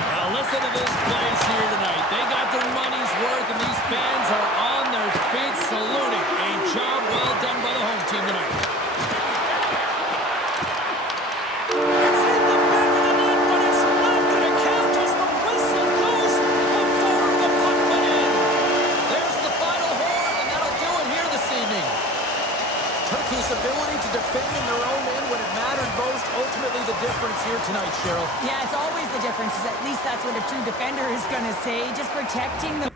Well, listen to this place here tonight. They got their money's worth, and these fans are on their feet saluting. A job well done by the home team tonight. It's in the back of the net, but it's not going to count as the whistle goes before the puck went in. There's the final horn, and that'll do it here this evening. Turku's ability to defend in their own end when it mattered most, ultimately the difference here tonight, Cheryl. Yeah, it's always the difference. At least that's what a true defender is going to say. Just protecting the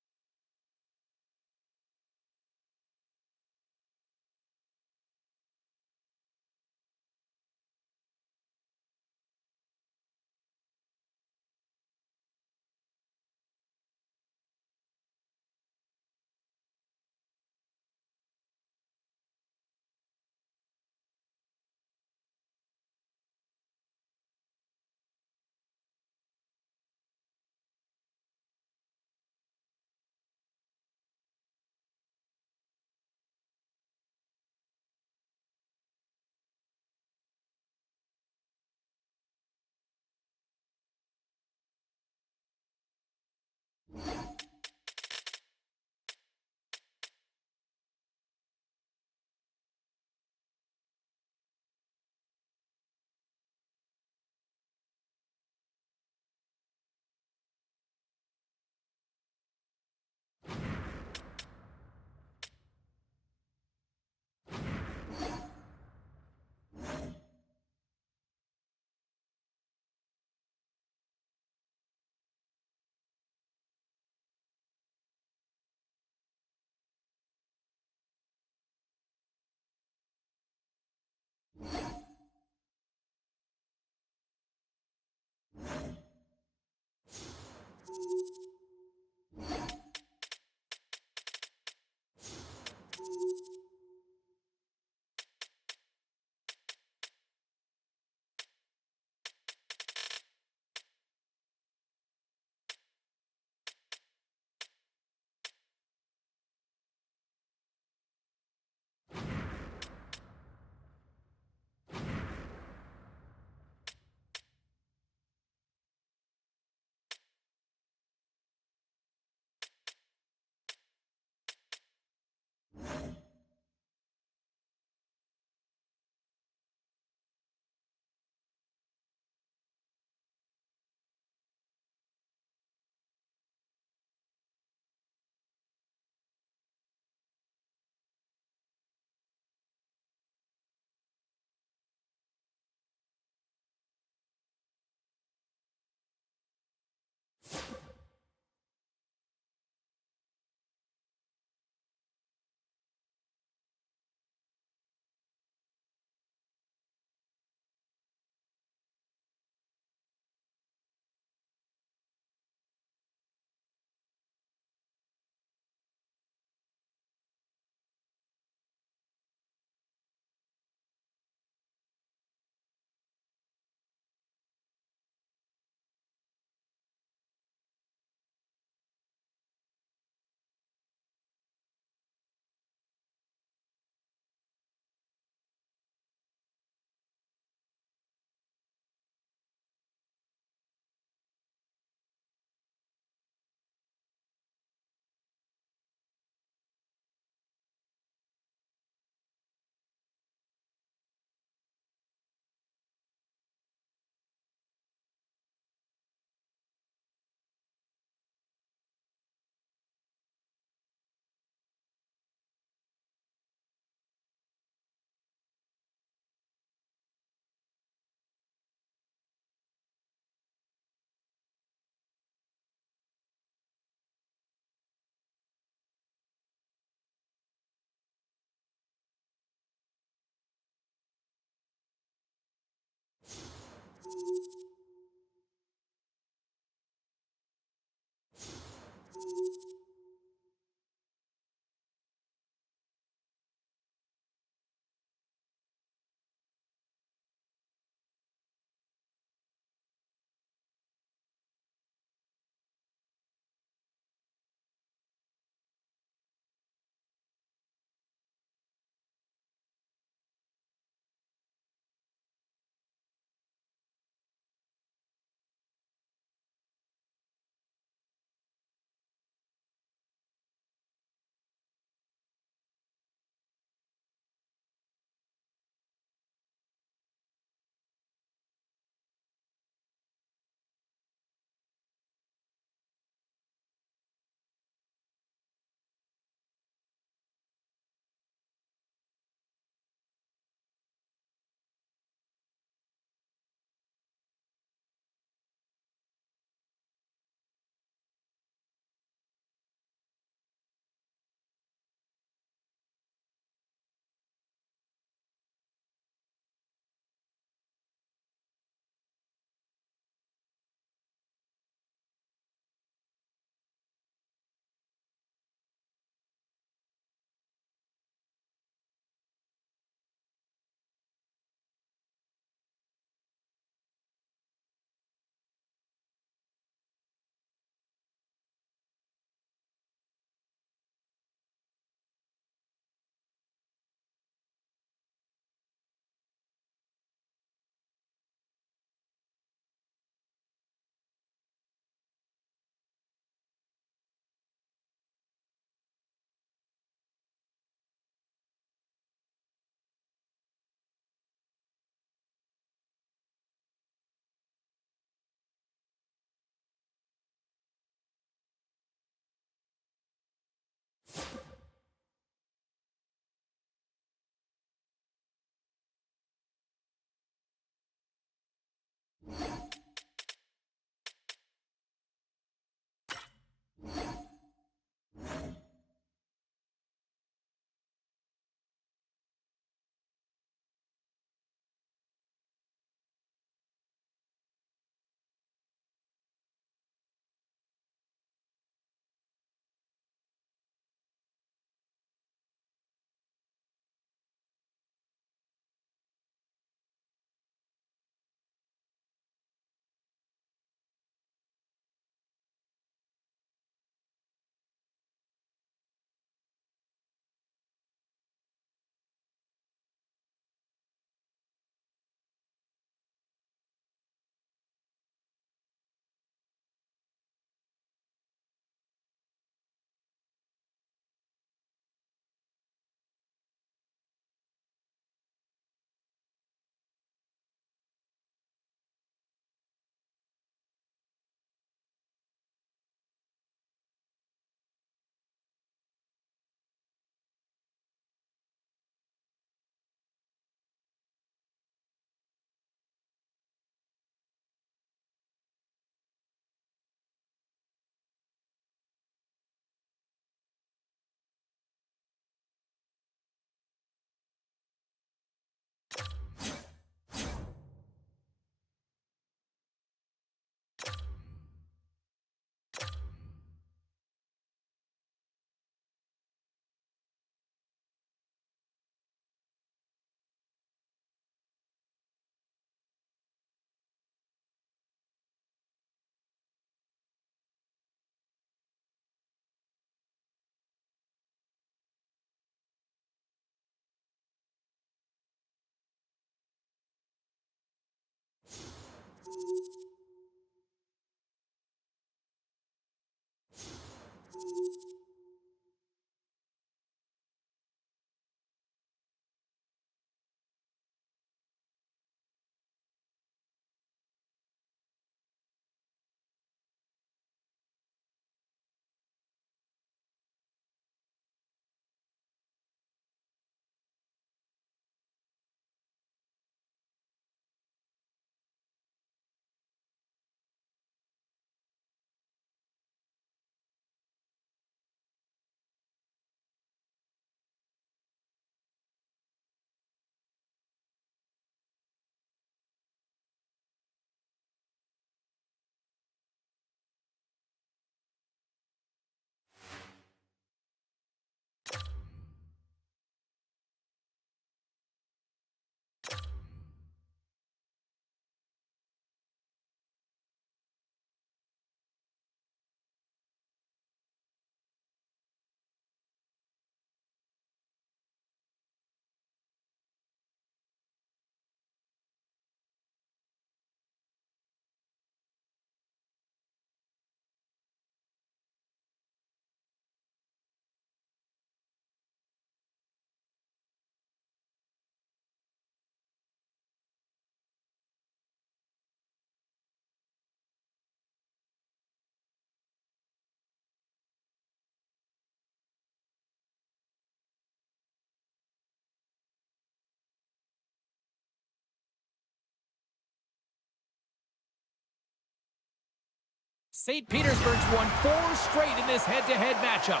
St. Petersburg's won 4 straight in this head-to-head matchup.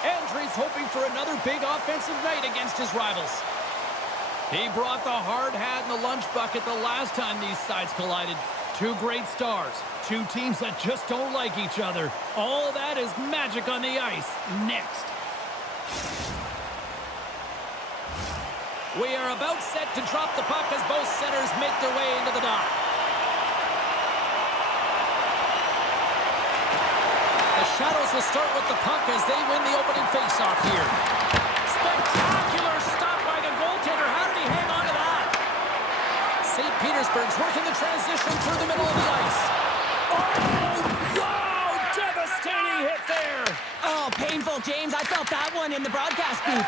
Andri's hoping for another big offensive night against his rivals. He brought the hard hat and the lunch bucket the last time these sides collided. 2 great stars, 2 teams that just don't like each other. All that is magic on the ice. Next. We are about set to drop the puck as both centers make their way into the dot. The Shadows will start with the puck as they win the opening faceoff here. Spectacular stop by the goaltender. How did he hang on to that? St. Petersburg's working the transition through the middle of the ice. Oh, wow! Devastating hit there. Oh, painful, James. I felt that one in the broadcast booth.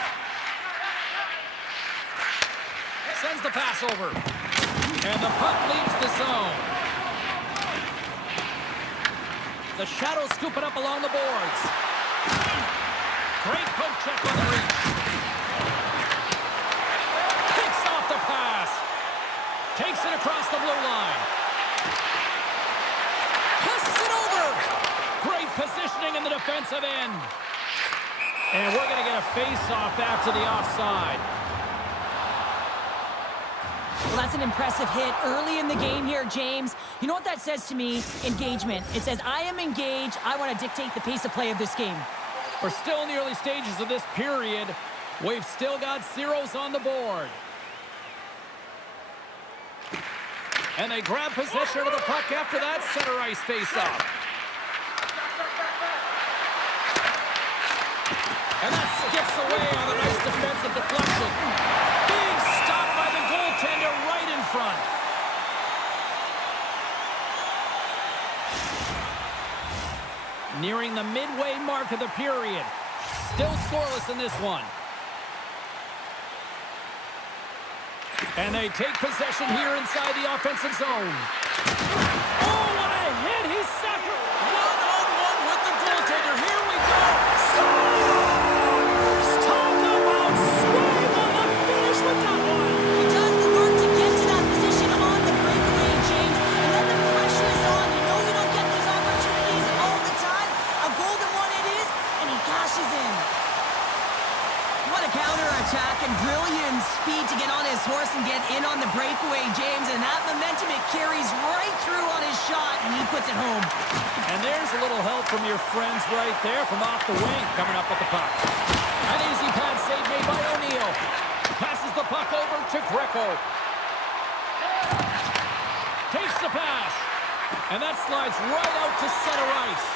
Sends the pass over. And the puck leaves the zone. The Shadows scoop it up along the boards. Great poke check on the reach. Picks off the pass. Takes it across the blue line. Passes it over. Great positioning in the defensive end. And we're going to get a face-off after the offside. Well, that's an impressive hit early in the game here, James. You know what that says to me? Engagement. It says, I am engaged. I want to dictate the pace of play of this game. We're still in the early stages of this period. We've still got zeros on the board. And they grab possession of the puck after that center ice faceoff. And that skips away on a nice defensive deflection. Big stop by the goaltender right in front. Nearing the midway mark of the period. Still scoreless in this one. And they take possession here inside the offensive zone. Oh, what a hit! He's second. One-on-one with the goaltender. Here we go. Scores! Talk about swing on the finish with that one. He does the work to get to that position on the breakaway, James. And then the pressure is on. You know you don't get these opportunities all the time. A golden one it is, and he cashes in. What a counterattack and brilliant speed to get on his horse and get in on the breakaway, James. And that momentum, it carries right through on his shot, and he puts it home. And there's a little help from your friends right there from off the wing coming up with the puck. An easy pad save made by O'Neill. Passes the puck over to Greco. Takes the pass. And that slides right out to center ice.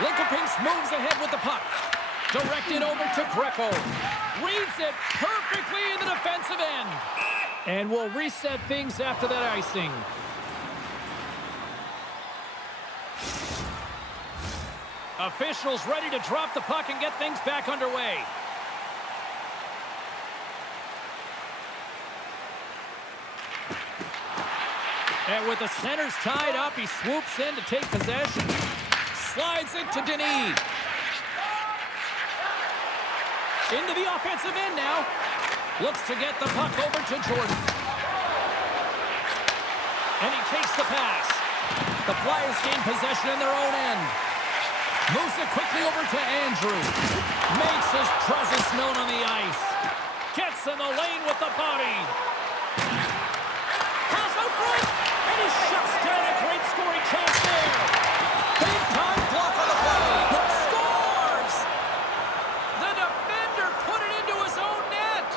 Linkopinks moves ahead with the puck. Directed over to Greco. Reads it perfectly in the defensive end. And we'll reset things after that icing. Officials ready to drop the puck and get things back underway. And with the centers tied up, he swoops in to take possession. Slides it to Denis. Into the offensive end now. Looks to get the puck over to Jordan. And he takes the pass. The Flyers gain possession in their own end. Moves it quickly over to Andrew. Makes his presence known on the ice. Gets in the lane with the body. Pass out front. And he shuts down a great scoring chance there. Big time block on the play. Scores! The defender put it into his own net.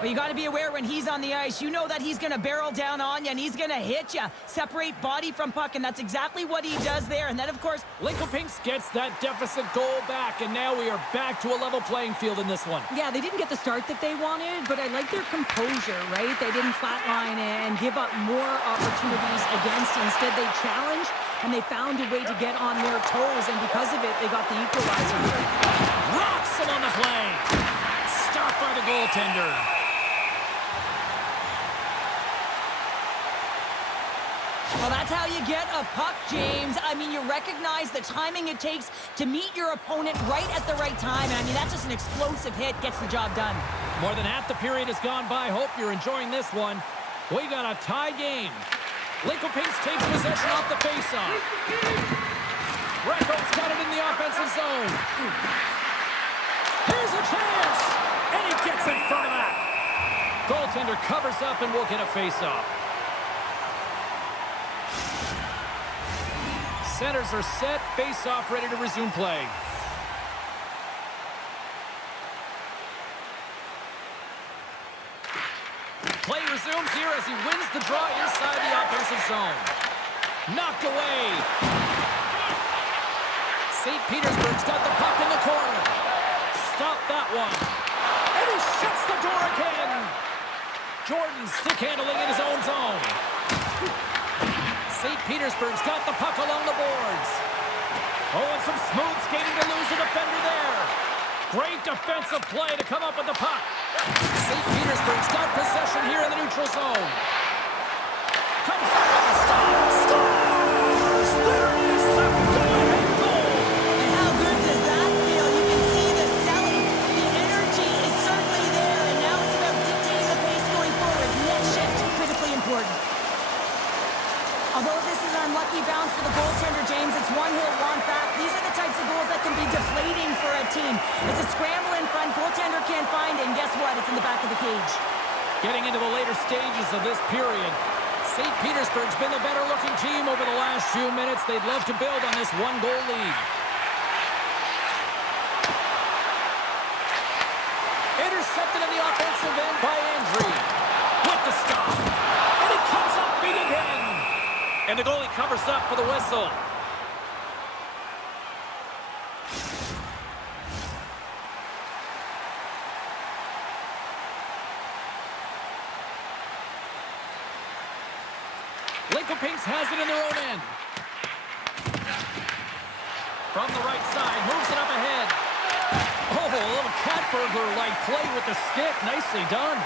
Well, you got to be aware when he's on the ice. You know that he's going to barrel down on you, and he's going to hit you. Separate body from puck, and that's exactly what he does there. And then, of course, Lincoln-Pinks gets that deficit goal back, and now we are back to a level playing field in this one. yeah, they didn't get the start that they wanted, but I like their composure, right? They didn't flatline and give up more opportunities against. Instead, they challenged, and they found a way to get on their toes, and because of it, they got the equalizer here. Rocks him on the play. Stopped by the goaltender. Well, that's how you get a puck, James. I mean, you recognize the timing it takes to meet your opponent right at the right time. And I mean, that's just an explosive hit, gets the job done. More than half the period has gone by. Hope you're enjoying this one. We got a tie game. Lincoln-Pinks takes possession off the faceoff. Recko's got it in the offensive zone. Here's a chance. And he gets in front of that. Goaltender covers up and we'll get a faceoff. Centers are set, face-off ready to resume play. Play resumes here as he wins the draw inside the offensive zone. Knocked away. St. Petersburg's got the puck in the corner. Stop that one. And he shuts the door again. Jordan stick handling in his own zone. St. Petersburg's got the puck along the boards. Oh, and some smooth skating to lose the defender there. Great defensive play to come up with the puck. St. Petersburg's got possession here in the neutral zone. Comes up with a stop. Scores! There is the go-ahead goal. And how good does that feel? You can see the selling. The energy is certainly there, and now it's about dictating the pace going forward. Next shift, critically important. Although this is an unlucky bounce for the goaltender, James, it's one he'll want back. These are the types of goals that can be deflating for a team. It's a scramble in front, goaltender can't find it, and guess what? It's in the back of the cage. Getting into the later stages of this period, St. Petersburg's been the better-looking team over the last few minutes. They'd love to build on this one-goal lead. Intercepted in the offensive end by Andrew. With the stop. And he comes up big again. And the goalie covers up for the whistle. Lincoln-Pinks has it in their own end. From the right side, moves it up ahead. Oh, a little cat burglar-like play with the stick. Nicely done.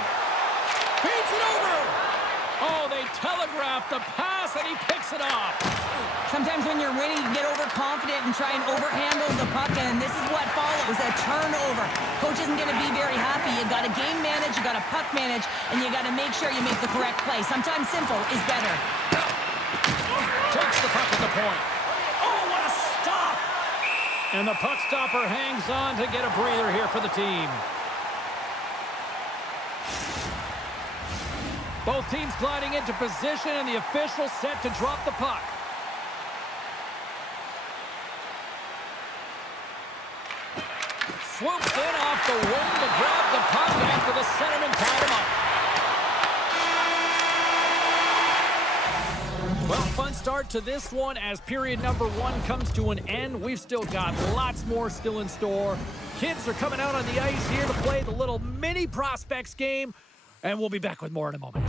Feeds it over. Oh, they telegraphed the pass, and he picks it off. Sometimes when you're winning, you can get overconfident and try and overhandle the puck, and this is what follows, a turnover. Coach isn't going to be very happy. You got to game manage, you got to puck manage, and you got to make sure you make the correct play. Sometimes simple is better. Takes the puck at the point. Oh, what a stop! And the puck stopper hangs on to get a breather here for the team. Both teams gliding into position, and the official set to drop the puck. Swoops in off the wing to grab the puck after the centerman tied him up. Well, fun start to this one as period number 1 comes to an end. We've still got lots more still in store. Kids are coming out on the ice here to play the little mini prospects game, and we'll be back with more in a moment.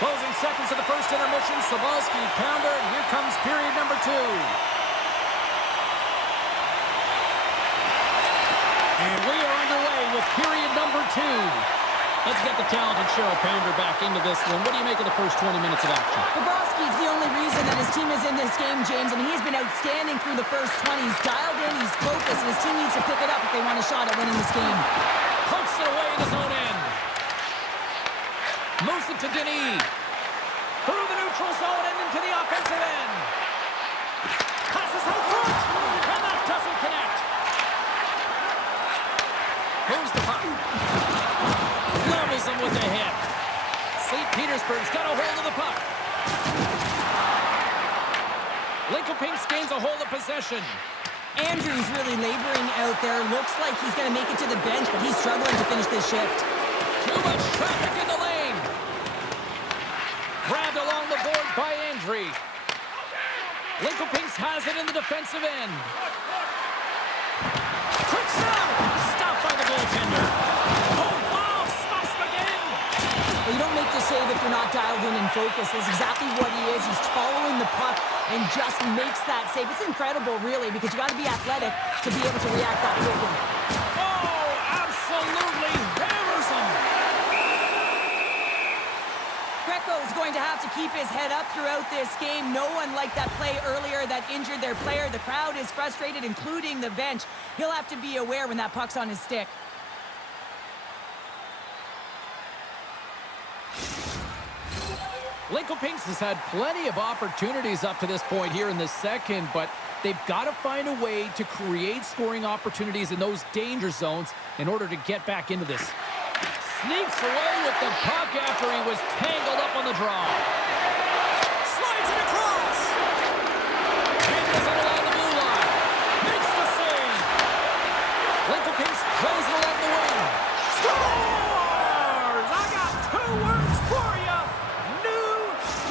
Closing seconds of the first intermission. Sabalski, pounder, and here comes period number 2. And we are underway with period number 2. Let's get the talented Cheryl Pounder back into this one. What do you make of the first 20 minutes of action? Bobrovsky's the only reason that his team is in this game, James, and he's been outstanding through the first 20. He's dialed in, he's focused, and his team needs to pick it up if they want a shot at winning this game. Pumps it away in his own end. Moves it to Denis. Through the neutral zone and into the offensive end. Passes out front, and that doesn't connect. Moves the puck. Levels him with a hit. St. Petersburg's got a hold of the puck. Linkopinks gains a hold of possession. Andrew's really laboring out there. Looks like he's going to make it to the bench, but he's struggling to finish this shift. Too much traffic in the lane. Grabbed along the boards by Andre. Linkopinks has it in the defensive end. Quick shot! Stopped by the goaltender. Oh, wow! Stops him again! Well, you don't make the save if you're not dialed in and focused. That's exactly what he is. He's following the puck and just makes that save. It's incredible, really, because you got to be athletic to be able to react that quickly. Oh, absolutely hammers him! Greco's going to have to keep his head up throughout this game. No one liked that play earlier that injured their player. The crowd is frustrated, including the bench. He'll have to be aware when that puck's on his stick. Linkopinks has had plenty of opportunities up to this point here in the second, but they've got to find a way to create scoring opportunities in those danger zones in order to get back into this. Sneaks away with the puck after he was tangled up on the draw. Slides it across. And doesn't allow the blue line. Makes the save. Linkopinks plays it along the wing. Scores! I got 2 words for you. New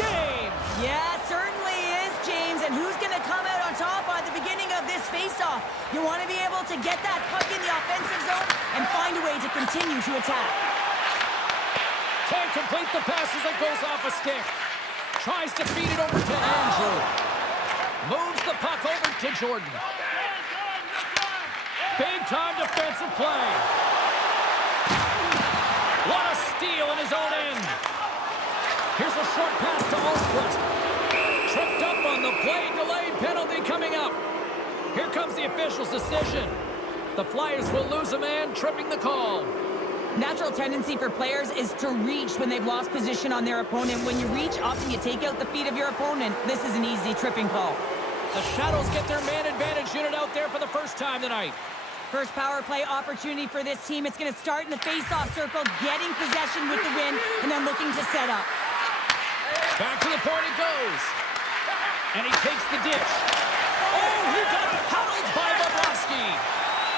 game. Yeah, it certainly is, James. And who's going to come out on top at the beginning of this faceoff? You want to be able to get that puck in the offensive zone and find a way to continue to attack. Can't complete the pass as it goes off a stick. Tries to feed it over to Andrew. Moves the puck over to Jordan. Big time defensive play. What a steal in his own end. Here's a short pass to Almquist. Tripped up on the play. Delayed penalty coming up. Here comes the official's decision. The Flyers will lose a man, tripping the call. Natural tendency for players is to reach when they've lost position on their opponent. When you reach, often you take out the feet of your opponent. This is an easy tripping call. The Shadows get their man advantage unit out there for the first time tonight. First power play opportunity for this team. It's going to start in the face-off circle, getting possession with the win, and then looking to set up. Back to the point it goes. And he takes the dish. Oh, he got paddled by Bobrovsky.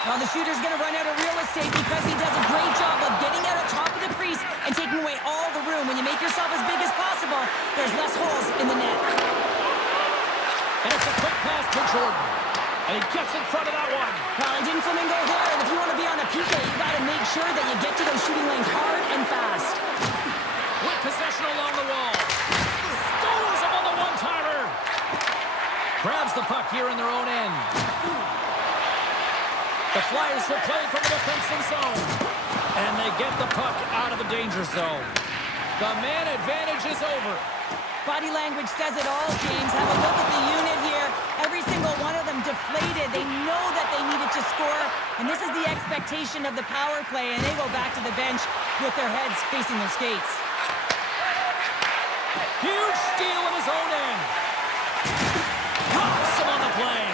Well, the shooter's going to run out of real estate because he does a great job of getting out of top of the crease and taking away all the room. When you make yourself as big as possible, there's less holes in the net. And it's a quick pass to Jordan. And he gets in front of that one. Well, he didn't flamingo there. And if you want to be on a PK, you got to make sure that you get to those shooting lanes hard and fast. With possession along the wall. Stones him on the one-timer. Grabs the puck here in their own end. The Flyers will play from the defensive zone. And they get the puck out of the danger zone. The man advantage is over. Body language says it all, James. Have a look at the unit here. Every single one of them deflated. They know that they needed to score, and this is the expectation of the power play, and they go back to the bench with their heads facing their skates. Huge steal in his own end. Rocks him on the play.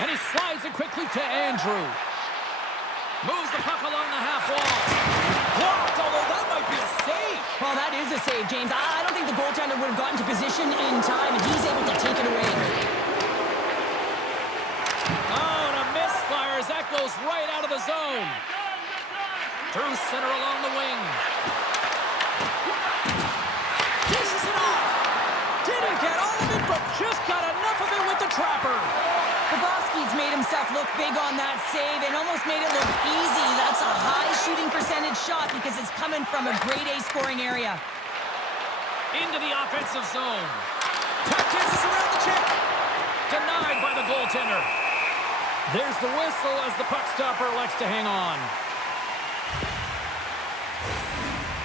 And he slides it quickly to Andrew. Moves the puck along the half wall. Blocked, although that might be a save. Well, that is a save, James. I don't think the goaltender would have gotten to position in time, and he's able to take it away. Oh, and a misfire as that goes right out of the zone. Through center along the wing. Dishes it off. Didn't get all of it, but just got enough of it with the trapper. Bobrovsky's made himself look big on that save and almost made it look easy. That's a high shooting percentage shot because it's coming from a grade A scoring area. Into the offensive zone. Puck dances around the check. Denied by the goaltender. There's the whistle as the puck stopper elects to hang on.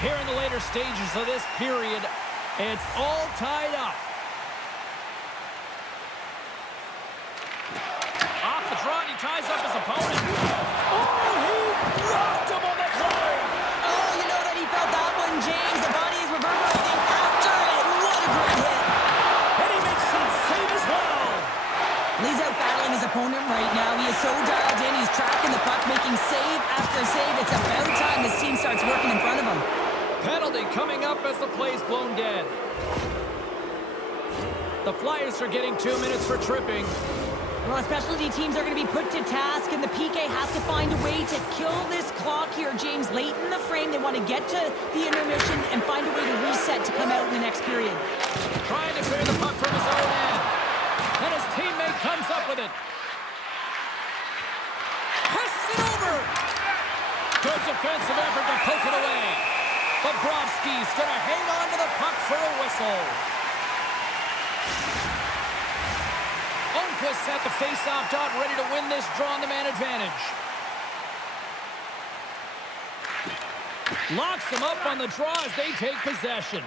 Here in the later stages of this period, it's all tied up. Off the draw, and he ties up his opponent. Oh, he rocked him on the play. Oh, you know that he felt that one, James. The body is reverberating after it. What a great hit. And he makes it save as well. He's out battling his opponent right now. He is so dialed in. He's tracking the puck, making save after save. It's about time his team starts working in front of him. Penalty coming up as the play's blown dead. The Flyers are getting 2 minutes for tripping. Well, specialty teams are going to be put to task, and the PK has to find a way to kill this clock here, James. Late in the frame, they want to get to the intermission and find a way to reset to come out in the next period. Trying to clear the puck from his own end. And his teammate comes up with it. Passes it over. Good defensive effort to poke it away. Bobrovsky's going to hang on to the puck for a whistle. Lundqvist at the face-off dot, ready to win this draw on the man advantage. Locks them up on the draw as they take possession.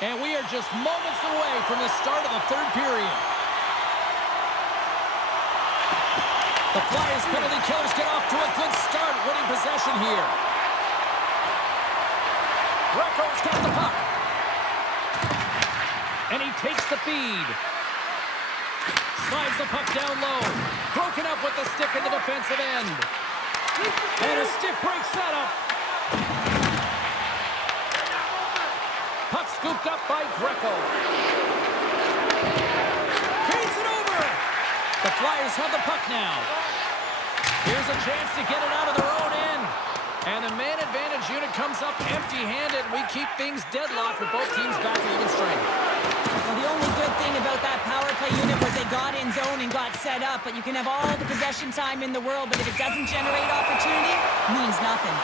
And we are just moments away from the start of the third period. The Flyers penalty killers get off to a good start, winning possession here. Greco's got the puck. And he takes the feed. Slides the puck down low. Broken up with the stick in the defensive end. And a stick break setup. Puck scooped up by Greco. Feeds it over. The Flyers have the puck now. Here's a chance to get it out of their own end. And the man advantage unit comes up empty-handed. We keep things deadlocked with both teams back to even strength. Well, the only good thing about that power play unit was they got in zone and got set up. But you can have all the possession time in the world, but if it doesn't generate opportunity, it means nothing.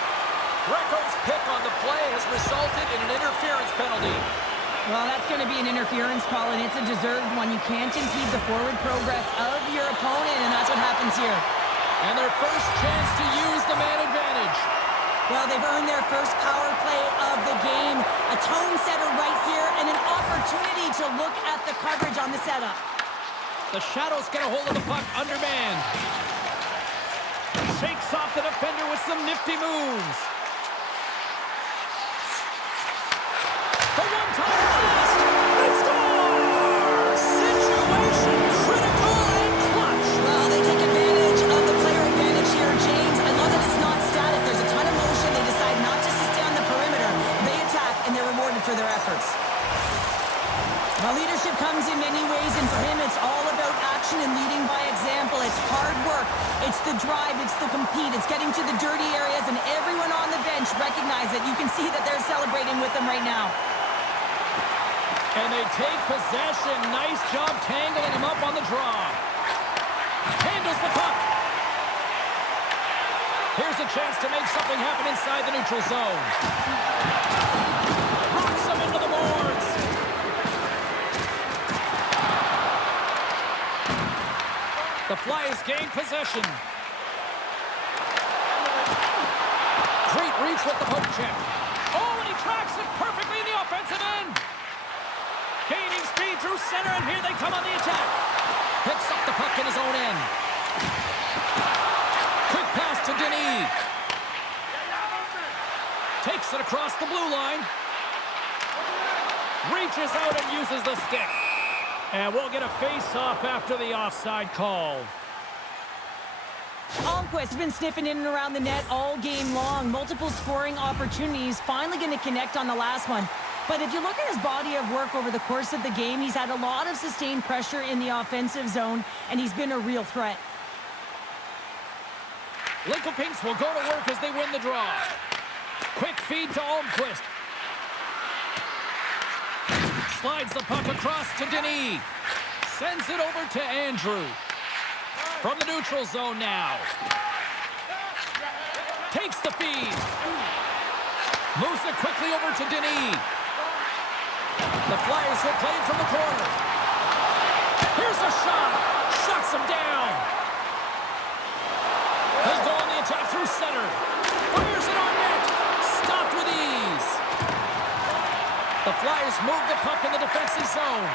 Greco's pick on the play has resulted in an interference penalty. Well, that's going to be an interference call, and it's a deserved one. You can't impede the forward progress of your opponent, and that's what happens here. And their first chance to use the man advantage. Well, they've earned their first power play of the game. A tone setter right here, and an opportunity to look at the coverage on the setup. The Shadows get a hold of the puck undermanned. Shakes off the defender with some nifty moves. The one-time blast! They score! Situation critical and clutch. Well, they take advantage of the player advantage here, James. I love that it's not static. There's a ton of motion. They decide not just to stay on the perimeter. They attack, and they're rewarded for their efforts. Well, leadership comes in many ways, and for him, it's all about action and leading by example. It's hard work. It's the drive. It's the compete. It's getting to the dirty areas, and everyone on the bench recognize it. You can see that they're celebrating with him right now. And they take possession. Nice job tangling him up on the draw. Handles the puck. Here's a chance to make something happen inside the neutral zone. Rocks him into the boards. The Flyers gain possession. Great reach with the poke check. Oh, and he tracks it perfectly in the offensive end. Gaining speed through center, and here they come on the attack. Picks up the puck in his own end. Quick pass to Denis. Takes it across the blue line. Reaches out and uses the stick. And we'll get a face-off after the offside call. Almquist has been sniffing in and around the net all game long. Multiple scoring opportunities. Finally going to connect on the last one. But if you look at his body of work over the course of the game, he's had a lot of sustained pressure in the offensive zone, and he's been a real threat. Lincoln Pinks will go to work as they win the draw. Quick feed to Almquist. Slides the puck across to Denis. Sends it over to Andrew. From the neutral zone now. Takes the feed. Moves it quickly over to Denis. The Flyers will play it from the corner. Here's a shot. Shuts him down. He'll go on the attack through center. Fires it on net. Stopped with ease. The Flyers move the puck in the defensive zone.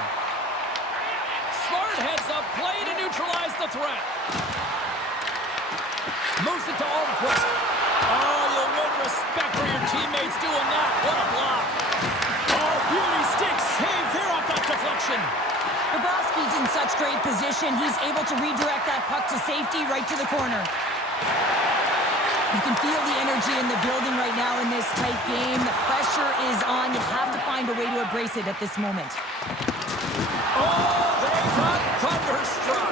Smart heads up play to neutralize the threat. Moves it to Almquist. Oh, you'll win respect for your teammates doing that. What a block. Oh, beauty stick save there off that deflection. Bobrovsky's in such great position. He's able to redirect that puck to safety right to the corner. You can feel the energy in the building right now in this tight game. The pressure is on. You have to find a way to embrace it at this moment. Oh, they got thunderstruck.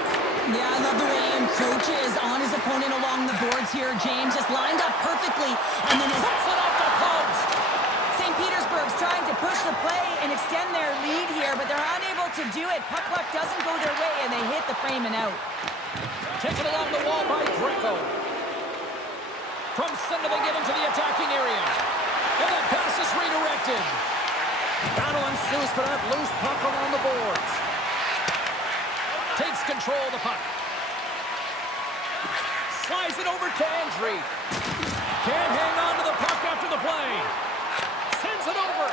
Yeah, I love the way he encroaches on his opponent along the boards here. James just lined up perfectly and then puts it off the post. St. Petersburg's trying to push the play and extend their lead here, but they're unable to do it. Puck luck doesn't go their way, and they hit the frame and out. Taken along the wall by Greco. From center, they get into the attacking area. And that pass is redirected. Battle ensues for that loose puck along the boards. Takes control of the puck. Slides it over to Andrew. Can't hang on to the puck after the play. Sends it over.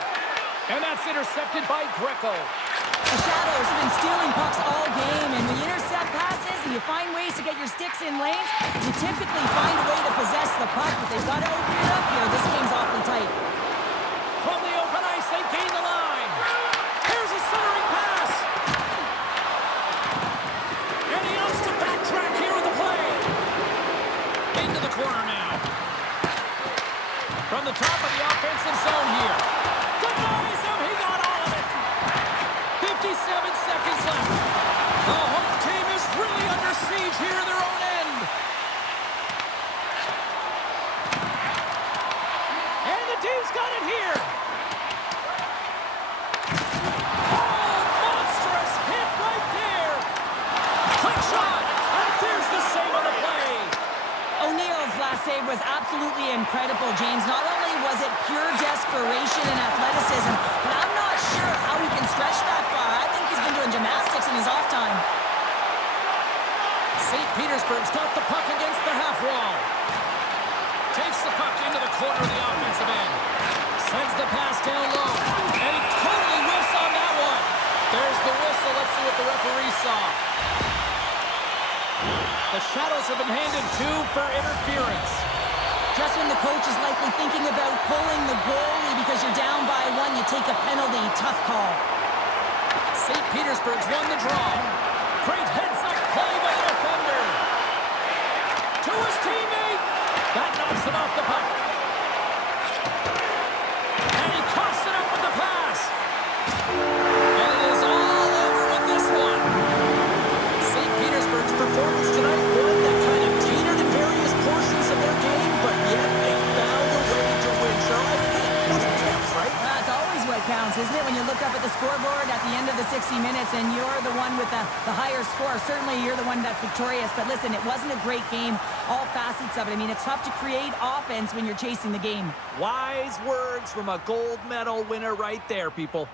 And that's intercepted by Greco. The Shadows have been stealing pucks all game, and when you intercept passes and you find ways to get your sticks in lanes, you typically find a way to possess the puck, but they've got to open it up here. This game's awfully tight. From the open ice, they gain the line. Here's a centering pass. And he opts to backtrack here with the play. Into the corner now. From the top of the offensive zone here. Denies him. He got all of it. 57 seconds left. The home team is really under siege here in their own end. save was absolutely incredible, James. Not only was it pure desperation and athleticism, but I'm not sure how he can stretch that far. I think he's been doing gymnastics in his off time. St. Petersburg's got the puck against the half wall. Takes the puck into the corner of the offensive end. Sends the pass down low. And he totally whiffs on that one. There's the whistle. Let's see what the referee saw. The Shadows have been handed 2 for interference. Just when the coach is likely thinking about pulling the goalie because you're down by 1, you take a penalty. Tough call. St. Petersburg's won the draw. Great heads-up play by the defender. To his teammate. That knocks it off the puck. And he coughs it up with the pass. And it is all over with this one. St. Petersburg's performance tonight, one that kind of teetered in various portions of their game, but yet they found a way to win. Charlie, that's what counts, right? That's always what counts, isn't it? When you look up at the scoreboard at the end of the 60 minutes and you're the one with the higher score, certainly you're the one that's victorious. But listen, it wasn't a great game, all facets of it. I mean, it's tough to create offense when you're chasing the game. Wise words from a gold medal winner right there, people.